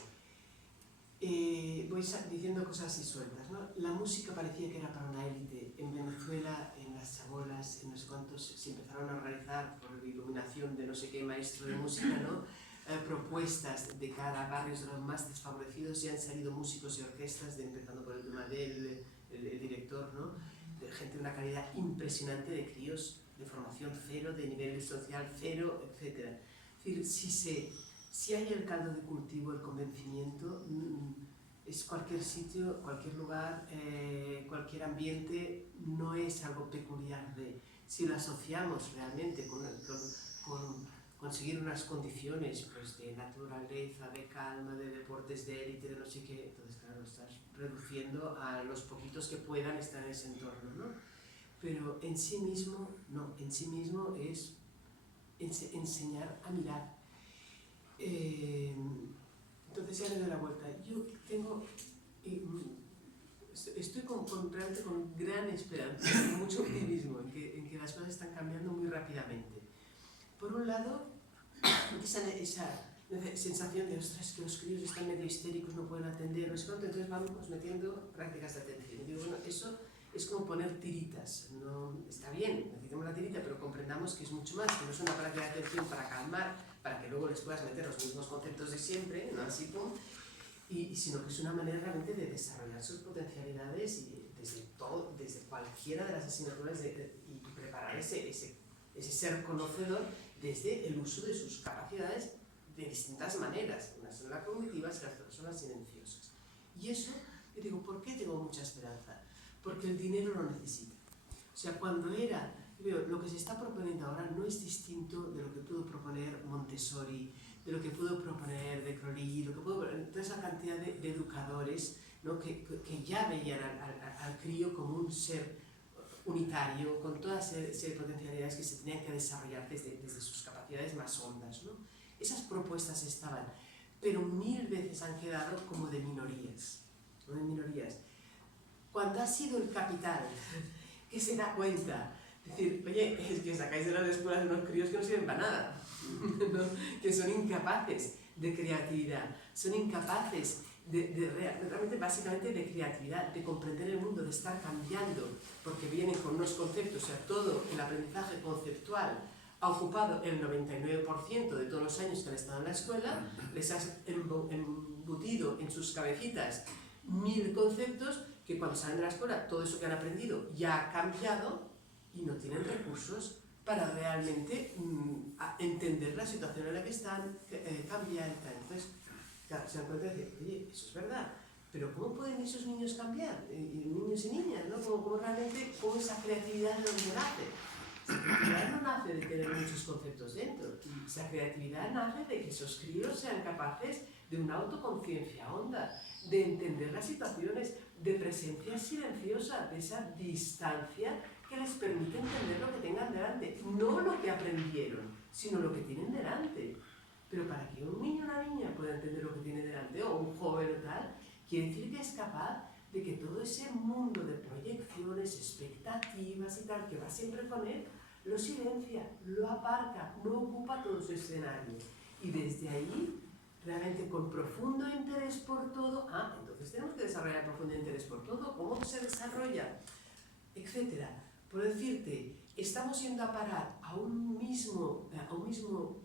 Voy diciendo cosas así sueltas, ¿no? La música parecía que era para una élite. En Venezuela, en las chabolas, en no sé cuántos, se empezaron a organizar por iluminación de no sé qué maestro de música, ¿no? Propuestas de cara a barrios de los más desfavorecidos, y han salido músicos y orquestas, empezando por el tema del director, ¿no? De gente de una calidad impresionante, de críos de formación cero, de nivel social cero, etc. Es decir, si hay el caldo de cultivo, el convencimiento, es cualquier sitio, cualquier lugar, cualquier ambiente, no es algo peculiar si lo asociamos realmente con conseguir unas condiciones pues, de naturaleza, de calma, de deportes de élite, de no sé qué, entonces claro, estás reduciendo a los poquitos que puedan estar en ese entorno, ¿no? Pero en sí mismo, no, en sí mismo es enseñar a mirar. Entonces ya le doy la vuelta. Yo estoy realmente con gran esperanza, con mucho optimismo en que las cosas están cambiando muy rápidamente. Por un lado, esa sensación de, ostras, que los críos están medio histéricos, no pueden atender, no sé cuánto, entonces vamos metiendo prácticas de atención. Y digo, bueno, eso es como poner tiritas, no, está bien, necesitamos la tirita, pero comprendamos que es mucho más, que no es una práctica de atención para calmar, para que luego les puedas meter los mismos conceptos de siempre, ¿no? Así como, sino que es una manera realmente de desarrollar sus potencialidades y desde cualquiera de las asignaturas y preparar ese ser conocedor desde el uso de sus capacidades de distintas maneras. Unas son las cognitivas y las otras son las silenciosas. Y eso, yo digo, ¿por qué tengo mucha esperanza? Porque el dinero lo necesita. O sea, lo que se está proponiendo ahora no es distinto de lo que pudo proponer Montessori, de lo que pudo proponer de Crowley, toda esa cantidad de educadores, ¿no? que ya veían al crío como un ser unitario, con toda serie de potencialidades que se tenían que desarrollar desde sus capacidades más hondas, ¿no? Esas propuestas estaban, pero 1000 veces han quedado como de minorías, ¿no? De minorías. Cuando ha sido el capital que se da cuenta, decir, oye, es que sacáis de las escuelas unos críos que no sirven para nada, ¿no? Que son incapaces de creatividad, son incapaces realmente, básicamente, de creatividad, de comprender el mundo, de estar cambiando, porque vienen con unos conceptos, o sea, todo el aprendizaje conceptual ha ocupado el 99% de todos los años que han estado en la escuela, les has embutido en sus cabecitas 1000 conceptos que cuando salen de la escuela todo eso que han aprendido ya ha cambiado, y no tienen recursos para realmente entender la situación en la que están, cambiar y tal. Entonces, claro, se dan cuenta de decir, oye, eso es verdad, pero ¿cómo pueden esos niños cambiar? Niños y niñas, ¿no? ¿Cómo realmente, cómo esa creatividad de dónde nace? Esa creatividad no nace de tener muchos conceptos dentro, esa creatividad nace de que esos críos sean capaces de una autoconciencia honda, de entender las situaciones, de presencia silenciosa, de esa distancia que les permite entender lo que tengan delante, no lo que aprendieron, sino lo que tienen delante. Pero para que un niño o una niña pueda entender lo que tiene delante, o un joven o tal, quiere decir que es capaz de que todo ese mundo de proyecciones, expectativas y tal, que va siempre con él, lo silencia, lo aparca, no ocupa todo su escenario. Y desde ahí, realmente con profundo interés por todo, entonces tenemos que desarrollar profundo interés por todo, cómo se desarrolla, etcétera. Por decirte, estamos yendo a parar a un mismo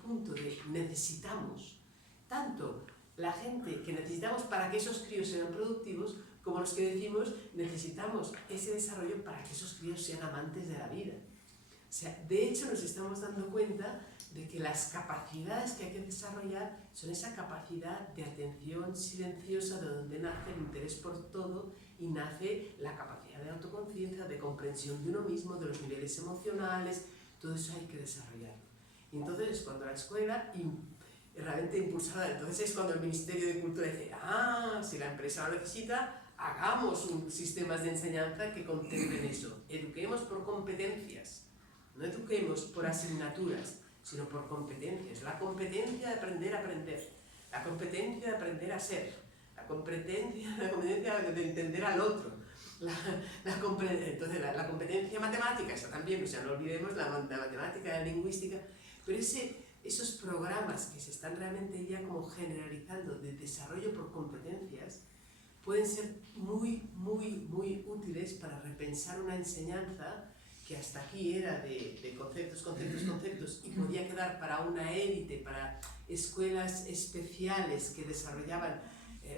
punto de necesitamos, tanto la gente que necesitamos para que esos críos sean productivos, como los que decimos necesitamos ese desarrollo para que esos críos sean amantes de la vida. O sea, de hecho nos estamos dando cuenta de que las capacidades que hay que desarrollar son esa capacidad de atención silenciosa de donde nace el interés por todo y nace la capacidad de autoconciencia, de comprensión de uno mismo, de los niveles emocionales, todo eso hay que desarrollarlo. Y entonces es cuando la escuela realmente impulsada, entonces es cuando el Ministerio de Cultura dice, si la empresa lo necesita, hagamos sistemas de enseñanza que contemplen eso, eduquemos por competencias, no eduquemos por asignaturas, sino por competencias, la competencia de aprender a aprender, la competencia de aprender a ser, la competencia de entender al otro, la competencia matemática, eso también, o sea, no olvidemos la matemática, la lingüística, pero esos programas que se están realmente ya como generalizando de desarrollo por competencias pueden ser muy, muy, muy útiles para repensar una enseñanza que hasta aquí era de conceptos y podía quedar para una élite, para escuelas especiales que desarrollaban.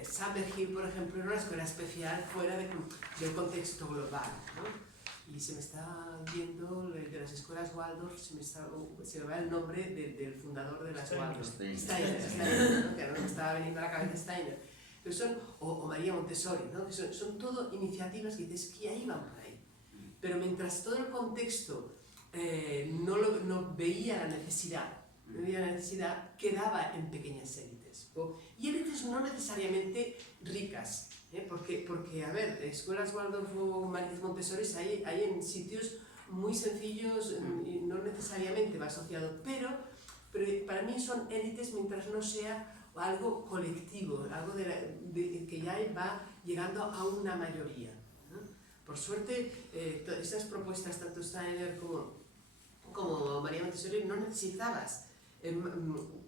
Summerhill, por ejemplo, era una escuela especial fuera del contexto global, ¿no? Y se me está viendo de las escuelas Waldorf, se me va el nombre del fundador de las Waldorf, Steiner, ¿no? Que ahora me estaba veniendo a la cabeza Steiner. Pero o María Montessori, ¿no? Que son todo iniciativas que dices que ahí van por ahí. Pero mientras todo el contexto no veía la necesidad, quedaba en pequeñas élites. Y élites no necesariamente ricas, porque, a ver, escuelas Waldorf o María Montessori hay en sitios muy sencillos y no necesariamente va asociado, pero para mí son élites mientras no sea algo colectivo, algo que ya va llegando a una mayoría. Por suerte, estas propuestas, tanto Steiner como María Montessori, no necesitabas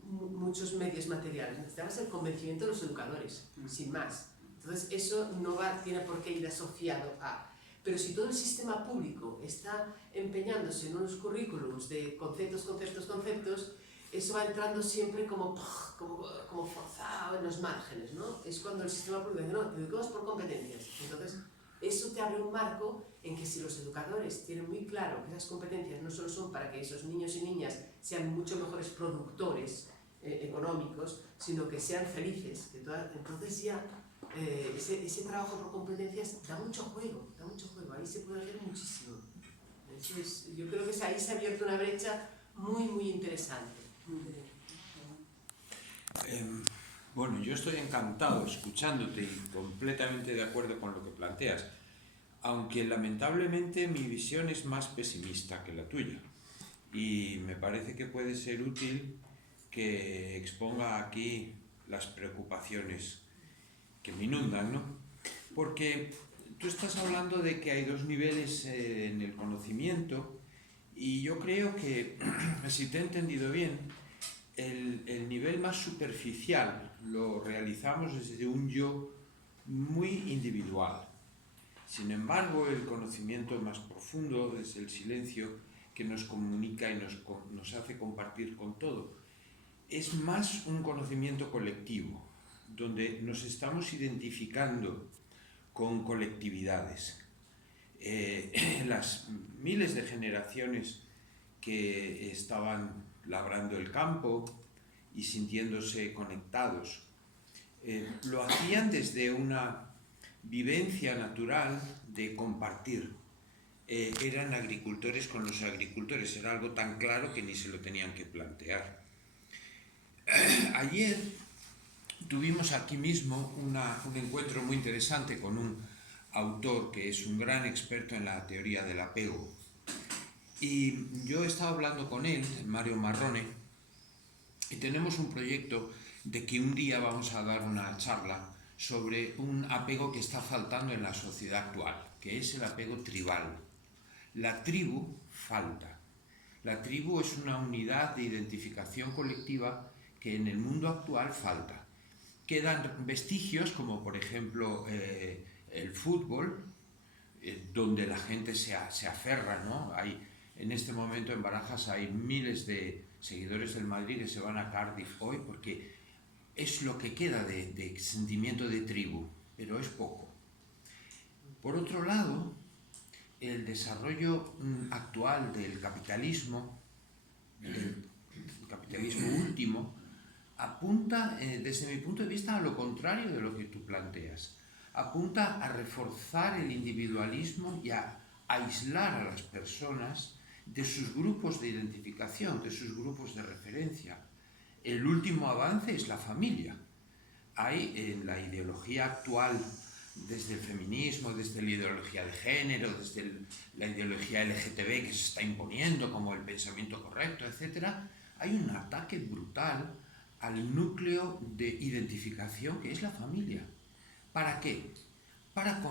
muchos medios materiales, necesitabas el convencimiento de los educadores, sin más. Entonces, eso no tiene por qué ir asociado a... Pero si todo el sistema público está empeñándose en unos currículums de conceptos, eso va entrando siempre como forzado en los márgenes, ¿no? Es cuando el sistema público dice, no, eduquemos por competencias. Entonces, eso te abre un marco en que si los educadores tienen muy claro que esas competencias no solo son para que esos niños y niñas sean mucho mejores productores económicos, sino que sean felices, entonces ya ese trabajo por competencias da mucho juego, ahí se puede hacer muchísimo. Yo creo que ahí se ha abierto una brecha muy, muy interesante. Bueno, yo estoy encantado escuchándote y completamente de acuerdo con lo que planteas, aunque lamentablemente mi visión es más pesimista que la tuya y me parece que puede ser útil que exponga aquí las preocupaciones que me inundan, ¿no? Porque tú estás hablando de que hay dos niveles en el conocimiento y yo creo que, si te he entendido bien, el nivel más superficial lo realizamos desde un yo muy individual. Sin embargo, el conocimiento más profundo es el silencio que nos comunica y nos hace compartir con todo. Es más un conocimiento colectivo, donde nos estamos identificando con colectividades. las miles de generaciones que estaban labrando el campo y sintiéndose conectados, lo hacían desde una vivencia natural de compartir. Eran agricultores con los agricultores, era algo tan claro que ni se lo tenían que plantear. Ayer tuvimos aquí mismo un encuentro muy interesante con un autor que es un gran experto en la teoría del apego. Y yo he estado hablando con él, Mario Marrone, y tenemos un proyecto de que un día vamos a dar una charla sobre un apego que está faltando en la sociedad actual, que es el apego tribal. La tribu falta. La tribu es una unidad de identificación colectiva que en el mundo actual falta. Quedan vestigios como por ejemplo el fútbol, donde la gente se aferra, ¿no? En este momento en Barajas hay miles de seguidores del Madrid que se van a Cardiff hoy porque es lo que queda de sentimiento de tribu, pero es poco. Por otro lado, el desarrollo actual del capitalismo, el capitalismo último, apunta, desde mi punto de vista, a lo contrario de lo que tú planteas. Apunta a reforzar el individualismo y a aislar a las personas de sus grupos de identificación, de sus grupos de referencia. El último avance es la familia. Hay en la ideología actual, desde el feminismo, desde la ideología de género, desde la ideología LGTB que se está imponiendo como el pensamiento correcto, etc., hay un ataque brutal al núcleo de identificación que es la familia. ¿Para qué? Para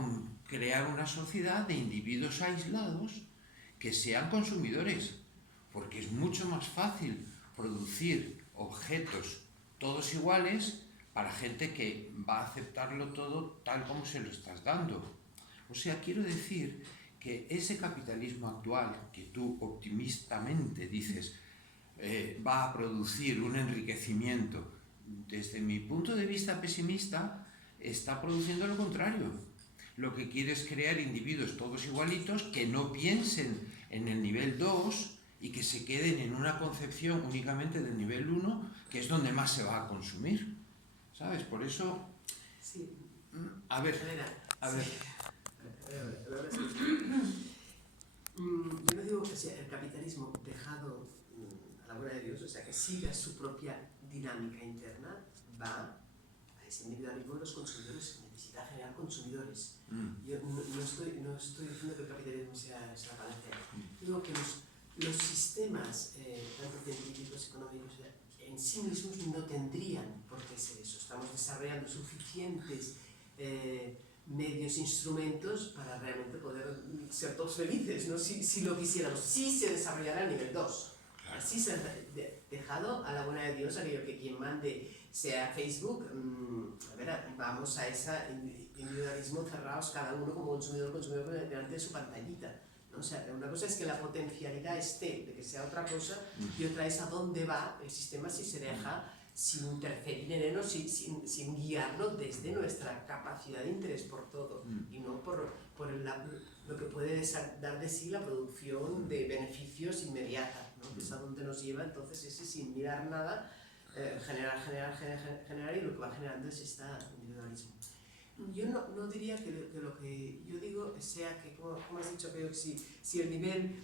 crear una sociedad de individuos aislados que sean consumidores, porque es mucho más fácil producir objetos todos iguales para gente que va a aceptarlo todo tal como se lo estás dando. O sea, quiero decir que ese capitalismo actual que tú optimistamente dices va a producir un enriquecimiento, desde mi punto de vista pesimista, está produciendo lo contrario. Lo que quiere es crear individuos todos igualitos que no piensen en el nivel 2 y que se queden en una concepción únicamente del nivel 1, que es donde más se va a consumir. ¿Sabes? Por eso... Sí. A ver. Yo no digo que sea el capitalismo dejado a la buena de Dios, o sea, que siga su propia dinámica interna, va a ese individualismo de los consumidores, necesita generar consumidores. Yo no estoy diciendo que el capitalismo sea la panacea. Digo que los sistemas, tanto científicos, económicos, en sí mismos no tendrían por qué ser eso. Estamos desarrollando suficientes medios, instrumentos para realmente poder ser todos felices, ¿no? Si lo quisiéramos, si se desarrollara a nivel 2. Así se ha dejado a la buena de Dios aquello que quien mande sea Facebook, vamos a ese individualismo cerrados cada uno como consumidor delante de su pantallita, ¿no? O sea, una cosa es que la potencialidad esté de que sea otra cosa y otra es a dónde va el sistema si se deja sin interferir en él, sin guiarlo desde nuestra capacidad de interés por todo y no por lo que puede dar de sí la producción de beneficios inmediata, ¿no? Que es a donde nos lleva entonces ese sin mirar nada, generar y lo que va generando es este individualismo. Yo no diría que lo que yo digo sea que, como has dicho, que si el nivel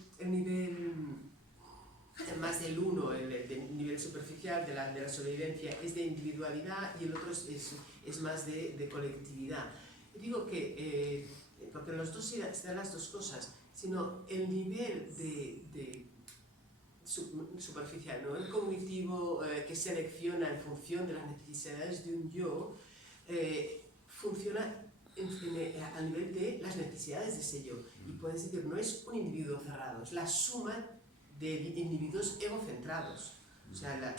más del 1, el nivel superficial de la sobrevivencia es de individualidad y el otro es más de colectividad. Yo digo que, porque los dos se dan las dos cosas, sino el nivel de superficial, ¿no? El cognitivo que selecciona en función de las necesidades de un yo, funciona a nivel de las necesidades de ese yo. Y puedes decir, no es un individuo cerrado, es la suma de individuos egocentrados. O sea,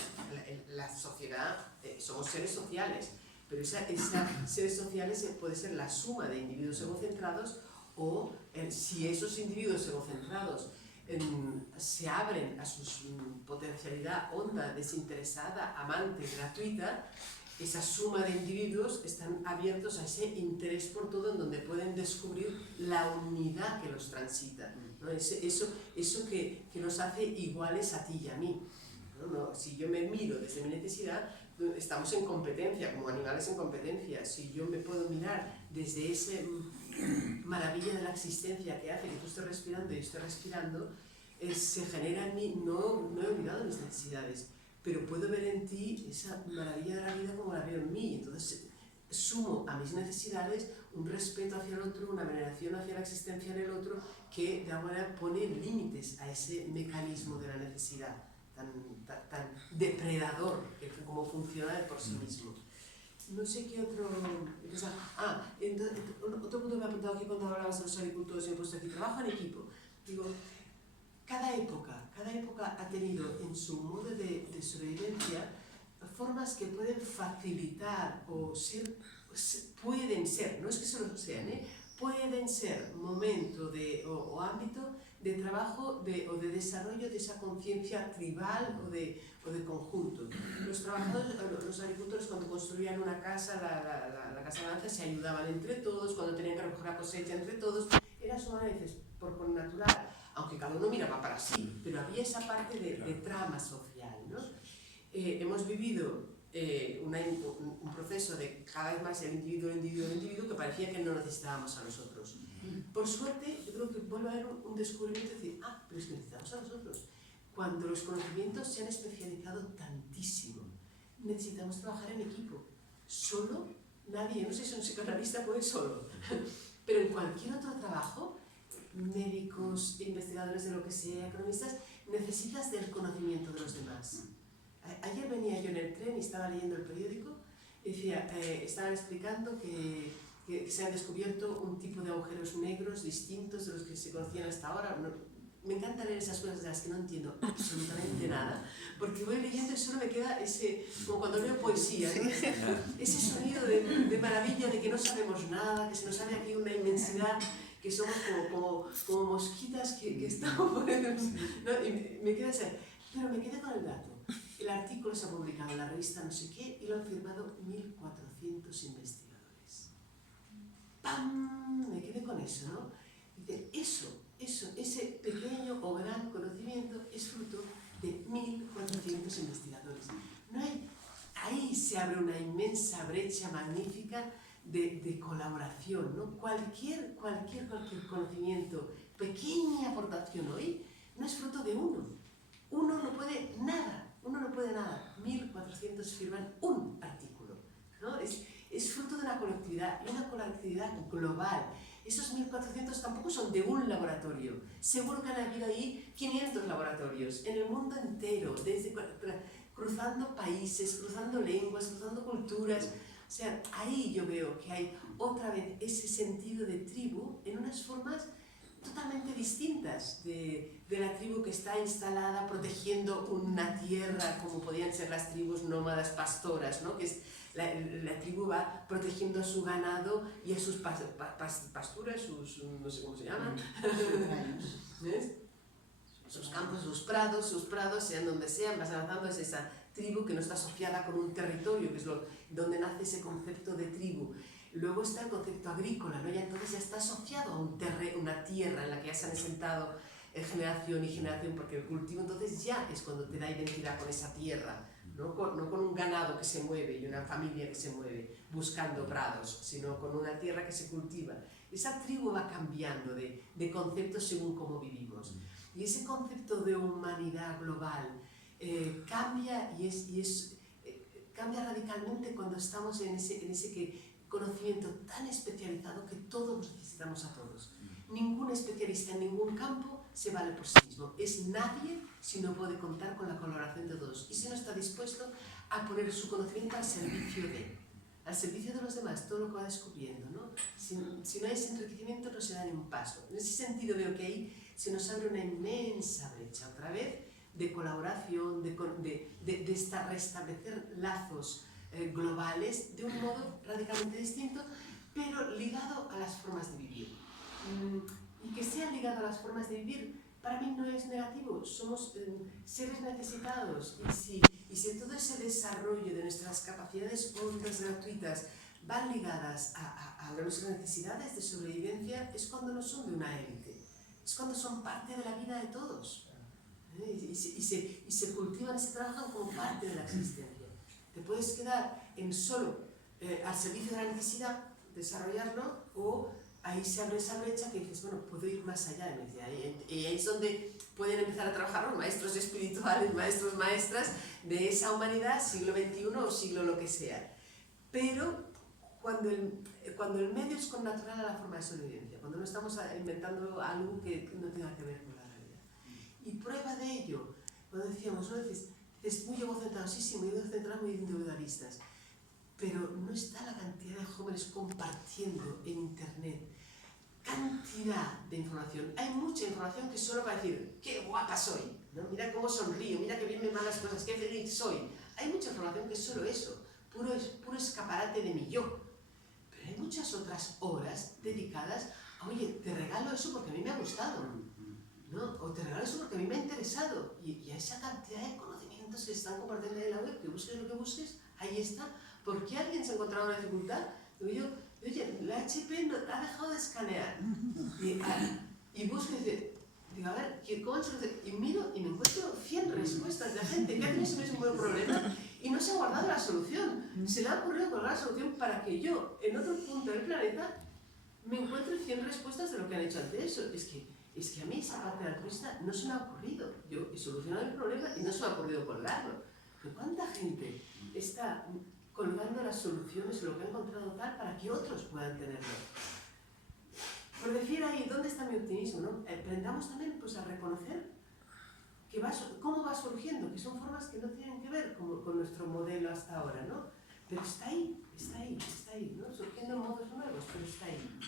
la sociedad, somos seres sociales, pero seres sociales puede ser la suma de individuos egocentrados o si esos individuos egocentrados se abren a su potencialidad honda, desinteresada, amante, gratuita, esa suma de individuos están abiertos a ese interés por todo, en donde pueden descubrir la unidad que los transita, ¿no? Eso que nos hace iguales a ti y a mí, ¿no? Si yo me miro desde mi necesidad, estamos en competencia, como animales en competencia. Si yo me puedo mirar desde esa maravilla de la existencia que hace que tú estés respirando y yo estoy respirando, se genera en mí, no he olvidado mis necesidades, pero puedo ver en ti esa maravilla de la vida como la veo en mí. Entonces sumo a mis necesidades un respeto hacia el otro, una veneración hacia la existencia del otro, que de alguna manera pone límites a ese mecanismo de la necesidad tan depredador, que como funciona de por sí mismo. No sé qué otro... Entonces, otro punto que me ha apuntado aquí cuando hablabas de los agricultores, y he puesto aquí, trabajo en equipo. Digo, cada época ha tenido en su modo de sobrevivencia formas que pueden facilitar o pueden ser, no es que solo sean, pueden ser momento o ámbito de trabajo o de desarrollo de esa conciencia tribal o de conjunto. Los trabajadores, los agricultores, cuando construían una casa, la casa granja, se ayudaban entre todos, cuando tenían que recoger la cosecha entre todos, era su manera, por natural, aunque cada uno miraba para sí, pero había esa parte de trama social, ¿no? Hemos vivido un proceso de cada vez más el individuo, que parecía que no necesitábamos a los otros. Por suerte, yo creo que vuelve a haber un descubrimiento de decir, pero es que necesitamos a los otros. Cuando los conocimientos se han especializado tantísimo, necesitamos trabajar en equipo. Solo, nadie, no sé si un psicoanalista puede solo, pero en cualquier otro trabajo, médicos, investigadores de lo que sea, economistas, necesitas del conocimiento de los demás. Ayer venía yo en el tren y estaba leyendo el periódico y decía, estaban explicando que se han descubierto un tipo de agujeros negros distintos de los que se conocían hasta ahora. Me encanta leer esas cosas de las que no entiendo absolutamente nada, porque voy leyendo y solo me queda como cuando leo poesía, ¿no? Ese sonido de maravilla, de que no sabemos nada, que se nos abre aquí una inmensidad, que somos como mosquitas que estamos, ¿no? Y me queda ese, pero me quedé con el dato. El artículo se ha publicado en la revista no sé qué y lo han firmado 1.400 investigadores. ¡Pam! Me quedé con eso, ¿no? Dice, ese pequeño o gran conocimiento es fruto de 1.400 investigadores. Ahí se abre una inmensa brecha magnífica de colaboración, ¿no? Cualquier conocimiento, pequeña aportación hoy, no es fruto de uno. Uno no puede nada. 1.400 firman un artículo, ¿no? Es fruto de una colectividad, y una colectividad global. Esos 1.400 tampoco son de un laboratorio. Seguro que han habido ahí 500 laboratorios en el mundo entero, cruzando países, cruzando lenguas, cruzando culturas. O sea, ahí yo veo que hay otra vez ese sentido de tribu en unas formas totalmente distintas de la tribu que está instalada protegiendo una tierra, como podían ser las tribus nómadas pastoras, ¿no? Que es la tribu va protegiendo a su ganado y a sus pasturas, no sé cómo se llaman, ¿ves? Sus campos, sus prados, sean donde sean, vas avanzando, es esa tribu que no está asociada con un territorio, que es donde nace ese concepto de tribu. Luego está el concepto agrícola, ¿no? Ya entonces ya está asociado a una tierra en la que ya se han sentado generación y generación, porque el cultivo entonces ya es cuando te da identidad con esa tierra, no con un ganado que se mueve y una familia que se mueve buscando prados, sino con una tierra que se cultiva. Esa tribu va cambiando de conceptos según cómo vivimos. Y ese concepto de humanidad global cambia cambia radicalmente cuando estamos en ese conocimiento tan especializado que todos necesitamos a todos. Ningún especialista en ningún campo se vale por sí mismo. Es nadie si no puede contar con la colaboración de todos y si no está dispuesto a poner su conocimiento al servicio de los demás, todo lo que va descubriendo, ¿no? Si no hay ese enriquecimiento no se da ni un paso. En ese sentido veo que ahí se nos abre una inmensa brecha otra vez de colaboración, de restablecer lazos globales de un modo radicalmente distinto, pero ligado a las formas de vivir. Y que sea ligado a las formas de vivir para mí no es negativo, somos seres necesitados y si todo ese desarrollo de nuestras capacidades hondas gratuitas van ligadas a nuestras necesidades de sobrevivencia, es cuando no son de una élite, es cuando son parte de la vida de todos. Y se cultivan y se trabajan como parte de la existencia. Te puedes quedar en solo al servicio de la necesidad, desarrollarlo, o ahí se abre esa brecha que dices, bueno, puedo ir más allá de mi necesidad. Y ahí es donde pueden empezar a trabajar los maestros espirituales, maestros, maestras de esa humanidad, siglo XXI o siglo lo que sea. Pero cuando el medio es connatural a la forma de sobrevivencia, cuando no estamos inventando algo que no tenga que ver con la realidad. Y prueba de ello, cuando decíamos, ¿no? Dices muy egocentrados, sí, muy egocentrados, muy individualistas, pero no está la cantidad de jóvenes compartiendo en internet cantidad de información. Hay mucha información que solo para decir, qué guapa soy, ¿no? Mira cómo sonrío, mira qué bien me van las cosas, qué feliz soy. Hay mucha información que es solo eso, puro escaparate de mi yo. Pero hay muchas otras horas dedicadas a, oye, te regalo eso porque a mí me ha gustado, ¿no? O te regalo eso porque a mí me ha interesado. Y a esa cantidad de conocimientos que se están compartiendo en la web, que busques lo que busques, ahí está. ¿Por qué alguien se ha encontrado una dificultad? Digo yo, oye, la HP no, ha dejado de escanear. Y busco y digo, a ver, ¿cómo se hace? Y miro y me encuentro 100 respuestas de gente que ha tenido ese mismo problema y no se ha guardado la solución. Se le ha ocurrido colgar la solución para que yo, en otro punto del planeta, me encuentre 100 respuestas de lo que han hecho ante eso. Es que a mí esa parte altruista no se me ha ocurrido. Yo he solucionado el problema y no se me ha ocurrido colgarlo. Pero ¿cuánta gente está colgando las soluciones o lo que ha encontrado tal para que otros puedan tenerlo? Por decir ahí, ¿dónde está mi optimismo? ¿No? Aprendamos también pues, a reconocer que cómo va surgiendo, que son formas que no tienen que ver con nuestro modelo hasta ahora, ¿no? Pero está ahí, ¿no? Surgiendo modos nuevos, pero está ahí.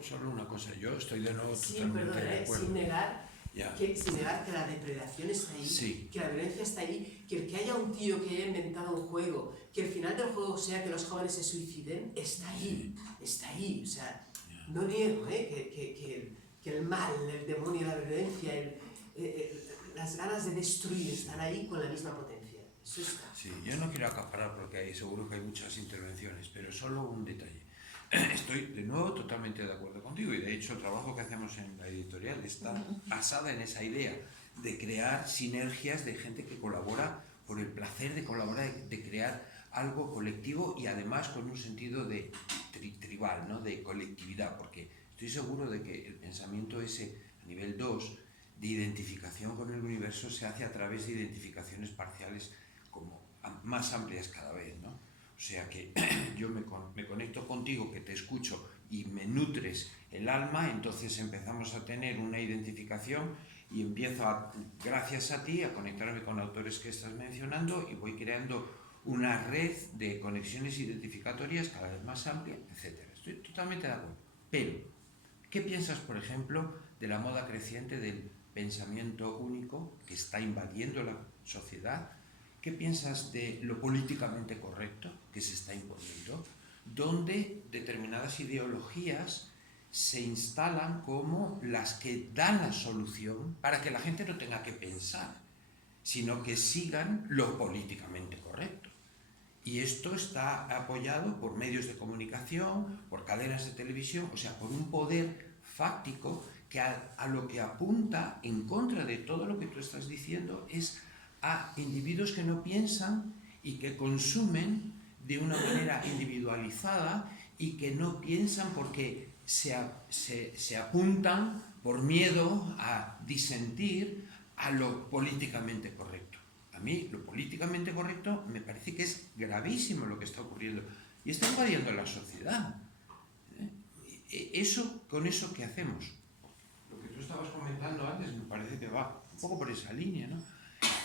Solo una cosa, yo estoy de nuevo Sí, totalmente de acuerdo. sin negar que la depredación está ahí, sí, que la violencia está ahí, que el que haya un tío que haya inventado un juego, que el final del juego sea que los jóvenes se suiciden, está ahí, o sea, no niego que el mal, el demonio, la violencia, las ganas de destruir están ahí con la misma potencia, eso está. Sí, yo no quiero acaparar porque seguro que hay muchas intervenciones, pero solo un detalle. Estoy de nuevo totalmente de acuerdo contigo y de hecho el trabajo que hacemos en la editorial está basada en esa idea de crear sinergias de gente que colabora por el placer de colaborar, de crear algo colectivo y además con un sentido de tribal, ¿no? De colectividad, porque estoy seguro de que el pensamiento ese a nivel 2 de identificación con el universo se hace a través de identificaciones parciales como más amplias cada vez, ¿no? O sea que yo me conecto contigo, que te escucho y me nutres el alma, entonces empezamos a tener una identificación y empiezo, gracias a ti, a conectarme con autores que estás mencionando y voy creando una red de conexiones identificatorias cada vez más amplia, etc. Estoy totalmente de acuerdo. Pero, ¿qué piensas, por ejemplo, de la moda creciente del pensamiento único que está invadiendo la sociedad? ¿Qué piensas de lo políticamente correcto que se está imponiendo, donde determinadas ideologías se instalan como las que dan la solución para que la gente no tenga que pensar, sino que sigan lo políticamente correcto? Y esto está apoyado por medios de comunicación, por cadenas de televisión, o sea, por un poder fáctico que a lo que apunta en contra de todo lo que tú estás diciendo es a individuos que no piensan y que consumen de una manera individualizada y que no piensan porque se apuntan por miedo a disentir a lo políticamente correcto. A mí lo políticamente correcto me parece que es gravísimo lo que está ocurriendo y está invadiendo la sociedad. ¿Con eso qué hacemos? Lo que tú estabas comentando antes me parece que va un poco por esa línea, ¿no?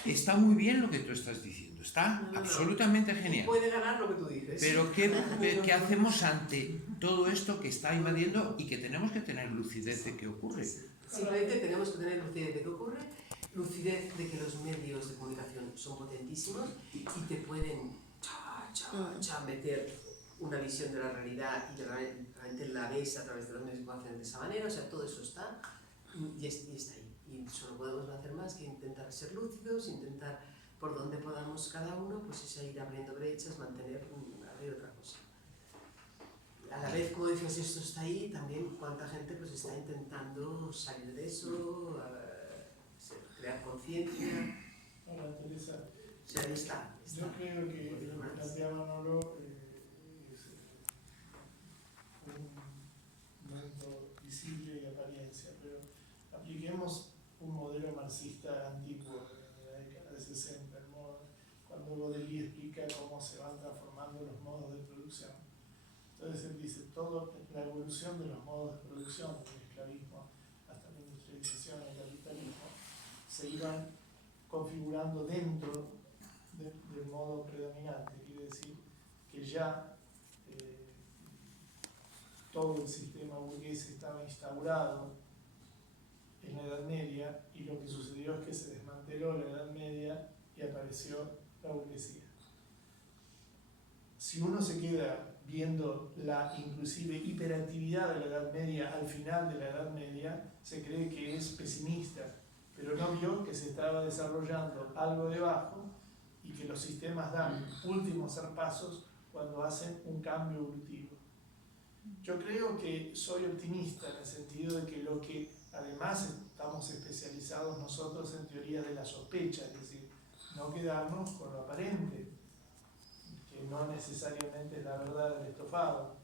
Está muy bien lo que tú estás diciendo, está absolutamente genial. Puede ganar lo que tú dices. Pero ¿qué hacemos ante todo esto que está invadiendo y que tenemos que tener lucidez de qué ocurre? Simplemente tenemos que tener lucidez de qué ocurre, lucidez de que los medios de comunicación son potentísimos y te pueden meter una visión de la realidad y realmente la ves a través de los medios de comunicación de esa manera, o sea, todo eso está. y está ahí. Y solo podemos hacer más que intentar ser lúcidos, intentar por donde podamos cada uno, pues es ir abriendo brechas, mantener, abrir otra cosa. A la vez, como dices, esto está ahí, también cuánta gente pues está intentando salir de eso, crear conciencia. Ahora, Teresa, O sea, ahí está. yo creo que lo que planteaba Manolo es un momento visible y apariencia, pero apliquemos un modelo marxista antiguo de la década de 60, cuando Baudelaire explica cómo se van transformando los modos de producción. Entonces él dice, toda la evolución de los modos de producción, del esclavismo hasta la industrialización y el capitalismo, se iban configurando dentro del modo predominante. Quiere decir que ya todo el sistema burgués estaba instaurado en la Edad Media, y lo que sucedió es que se desmanteló la Edad Media y apareció la burguesía. Si uno se queda viendo la inclusive hiperactividad de la Edad Media al final de la Edad Media, se cree que es pesimista, pero no vio que se estaba desarrollando algo debajo y que los sistemas dan últimos zarpazos cuando hacen un cambio evolutivo. Yo creo que soy optimista en el sentido de que lo que además estamos especializados nosotros en teoría de la sospecha, es decir, no quedarnos con lo aparente, que no necesariamente es la verdad del estofado.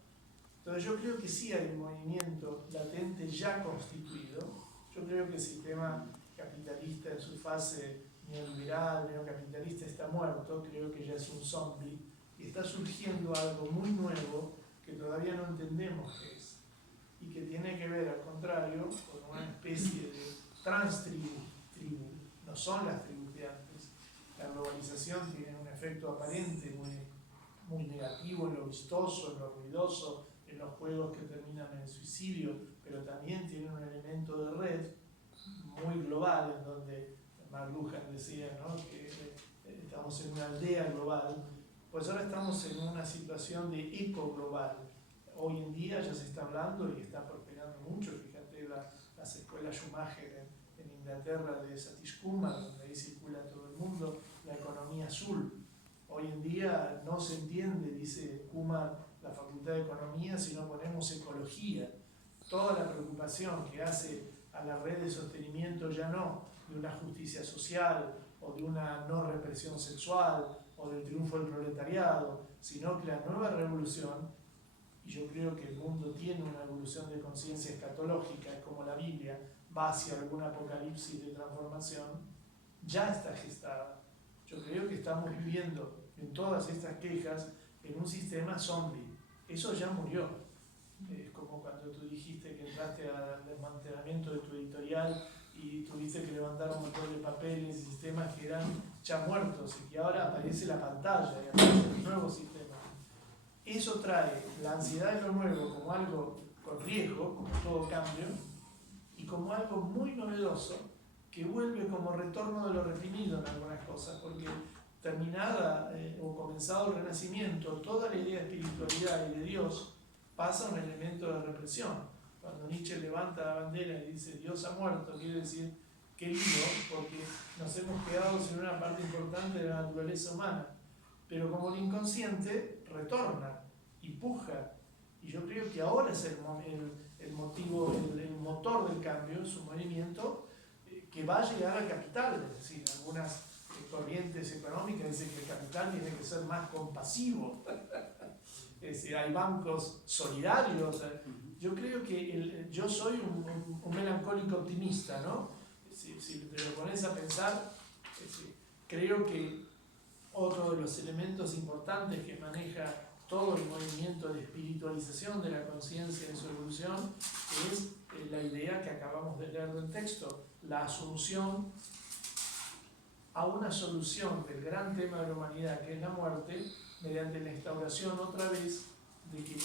Entonces yo creo que sí hay un movimiento latente ya constituido. Yo creo que el sistema capitalista en su fase neoliberal, neocapitalista está muerto, creo que ya es un zombie, y está surgiendo algo muy nuevo que todavía no entendemos qué es, y que tiene que ver, al contrario, con una especie de transtribu. No son las tribus de antes. La globalización tiene un efecto aparente muy negativo en lo vistoso, en lo ruidoso, en los juegos que terminan en el suicidio, pero también tiene un elemento de red muy global, en donde McLuhan decía, ¿no?, que estamos en una aldea global. Pues ahora estamos en una situación de eco global. Hoy en día ya se está hablando y está prosperando mucho. Fíjate las escuelas Schumacher en Inglaterra de Satish Kumar, donde ahí circula todo el mundo, la economía azul. Hoy en día no se entiende, dice Kumar, la Facultad de Economía si no ponemos ecología. Toda la preocupación que hace a la red de sostenimiento ya no de una justicia social o de una no represión sexual o del triunfo del proletariado, sino que la nueva revolución, y yo creo que el mundo tiene una evolución de conciencia escatológica, es como la Biblia, va hacia algún apocalipsis de transformación, ya está gestada. Yo creo que estamos viviendo en todas estas quejas en un sistema zombie. Eso ya murió. Es como cuando tú dijiste que entraste al desmantelamiento de tu editorial y tuviste que levantar un montón de papeles y sistemas que eran ya muertos, y que ahora aparece la pantalla y aparece un nuevo sistema. Eso trae la ansiedad de lo nuevo como algo con riesgo, como todo cambio, y como algo muy novedoso que vuelve como retorno de lo reprimido en algunas cosas, porque terminada o comenzado el Renacimiento, toda la idea de espiritualidad y de Dios pasa a un elemento de represión. Cuando Nietzsche levanta la bandera y dice Dios ha muerto, quiere decir qué lindo, porque nos hemos quedado sin una parte importante de la naturaleza humana. Pero como el inconsciente retorna y puja, y yo creo que ahora es el motivo, el motor del cambio, su movimiento, que va a llegar al capital. Es decir, algunas corrientes económicas dicen que el capital tiene que ser más compasivo. Es decir, hay bancos solidarios. Yo creo que yo soy un melancólico optimista, ¿no? Si te lo pones a pensar, creo que otro de los elementos importantes que maneja todo el movimiento de espiritualización de la conciencia en su evolución es la idea que acabamos de leer del texto, la asunción a una solución del gran tema de la humanidad, que es la muerte, mediante la instauración otra vez de que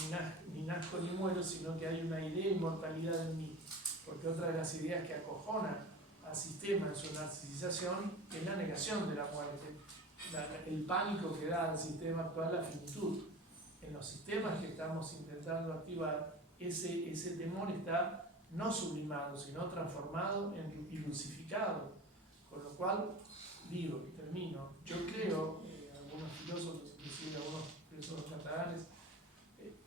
ni nazco ni muero, sino que hay una idea de inmortalidad en mí. Porque otra de las ideas que acojonan al sistema en su narcisización es la negación de la muerte, el pánico que da al sistema actual la finitud. En los sistemas que estamos intentando activar, ese temor está no sublimado, sino transformado y dulcificado. Con lo cual, digo, y termino, yo creo, algunos filósofos, inclusive algunos filósofos catalanes,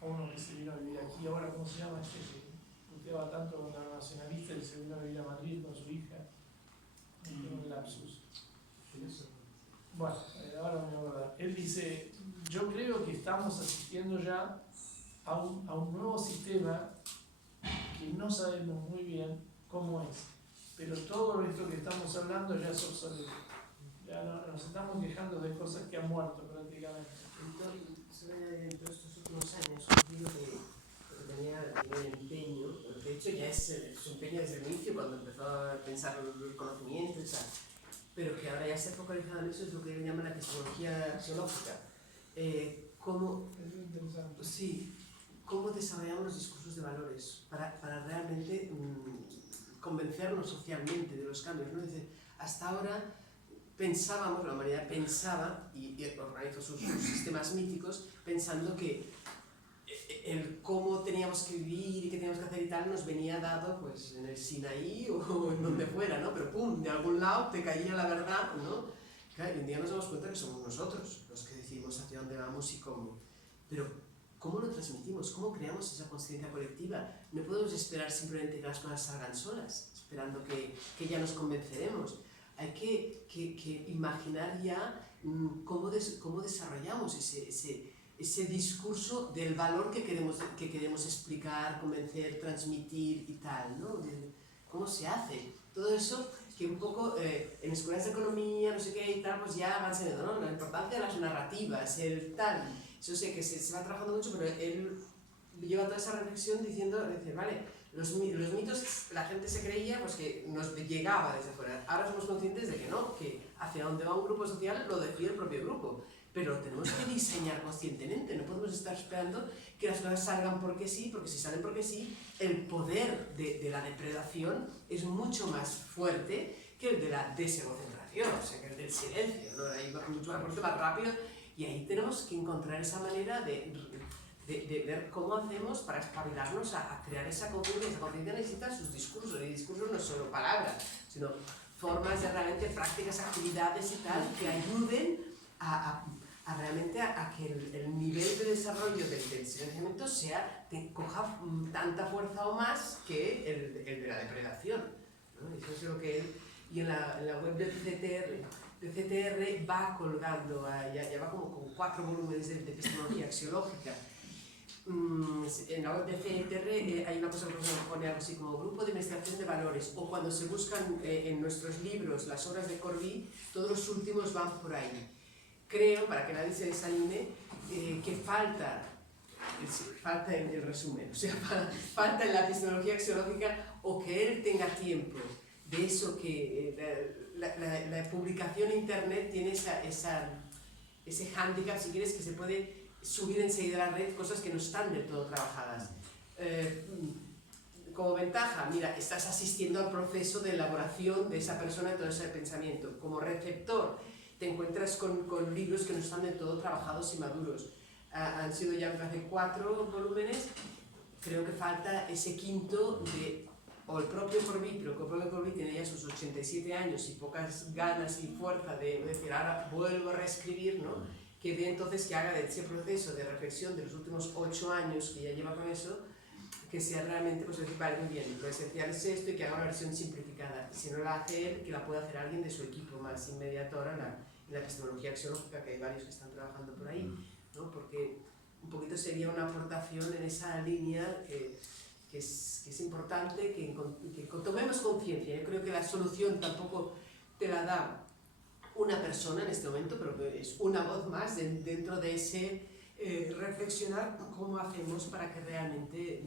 a uno que se vino a vivir aquí ahora, ¿cómo se llama este que puteaba tanto contra los nacionalistas y se vino a vivir a Madrid con su hija? Tengo un lapsus. Bueno, ahora me voy a acordar. Él dice, yo creo que estamos asistiendo ya a un nuevo sistema que no sabemos muy bien cómo es, pero todo esto que estamos hablando ya es obsoleto. Ya nos estamos quejando de cosas que han muerto prácticamente. Dentro de estos últimos años, digo que tenía el empeño, de hecho ya es su empeño desde el inicio, cuando empezó a pensar el conocimiento y tal, pero que ahora ya se ha focalizado en eso, es lo que llaman la epistemología axiológica. ¿Cómo, Es interesante. sí, cómo desarrollamos los discursos de valores para realmente convencernos socialmente de los cambios, ¿no? Dice, hasta ahora pensábamos, la humanidad pensaba, y organizó sus sistemas míticos, pensando que el cómo teníamos que vivir y qué teníamos que hacer y tal nos venía dado pues en el Sinaí o en donde fuera, ¿no? Pero pum, de algún lado te caía la verdad, ¿no? Claro, hoy en día nos damos cuenta que somos nosotros los que decidimos hacia dónde vamos y cómo. Pero ¿cómo lo transmitimos? ¿Cómo creamos esa conciencia colectiva? No podemos esperar simplemente que las cosas salgan solas, esperando que ya nos convenceremos. Hay que imaginar ya cómo desarrollamos ese discurso del valor que queremos explicar, convencer, transmitir y tal, ¿no? ¿Cómo se hace? Todo eso que un poco en escuelas de economía, no sé qué y tal, pues ya van sabiendo, ¿no? La importancia de las narrativas, el tal. Eso sé que se va trabajando mucho, pero él lleva toda esa reflexión diciendo, dice, vale, los mitos, la gente se creía pues que nos llegaba desde fuera. Ahora somos conscientes de que no, que hacia donde va un grupo social lo decide el propio grupo. Pero tenemos que diseñar conscientemente, no podemos estar esperando que las cosas salgan porque sí, porque si salen porque sí, el poder de la depredación es mucho más fuerte que el de la desegocentración, o sea, que el del silencio, ¿no? Ahí va mucho más fuerte, más rápido, y ahí tenemos que encontrar esa manera de ver cómo hacemos para espabilarnos a crear esa conciencia. Esa conciencia necesita sus discursos, y discursos no solo palabras, sino formas de realmente prácticas, actividades y tal, que ayuden realmente a que el nivel de desarrollo del silenciamiento coja tanta fuerza o más que el de la depredación, ¿no? Eso es lo que él, y en la web del CTR va colgando, ya va como con 4 volúmenes de epistemología axiológica. En la web de CTR hay una cosa que pone algo así como grupo de investigación de valores, o cuando se buscan en nuestros libros las obras de Corbí, todos los últimos van por ahí. Creo, para que nadie se desanime, que falta en el resumen, o sea, falta en la epistemología axiológica, o que él tenga tiempo de eso que la publicación en internet tiene ese hándicap, si quieres, que se puede subir enseguida a la red cosas que no están del todo trabajadas. Como ventaja, mira, estás asistiendo al proceso de elaboración de esa persona y todo ese pensamiento. Como receptor, te encuentras con libros que no están del todo trabajados y maduros. Han sido ya hace 4 volúmenes, creo que falta ese quinto o el propio Corbí, pero el propio Corbí tiene ya sus 87 años y pocas ganas y fuerza de decir, ahora vuelvo a reescribir, ¿no? Que de entonces que haga de ese proceso de reflexión de los últimos 8 años que ya lleva con eso, que sea realmente, pues decir, vale, muy bien, lo esencial es esto y que haga una versión simplificada. Y si no la hace él, que la pueda hacer alguien de su equipo más inmediato ahora en la epistemología axiológica, que hay varios que están trabajando por ahí, ¿no? Porque un poquito sería una aportación en esa línea que es importante, que tomemos conciencia. Yo creo que la solución tampoco te la da una persona en este momento, pero es una voz más dentro de ese reflexionar cómo hacemos para que realmente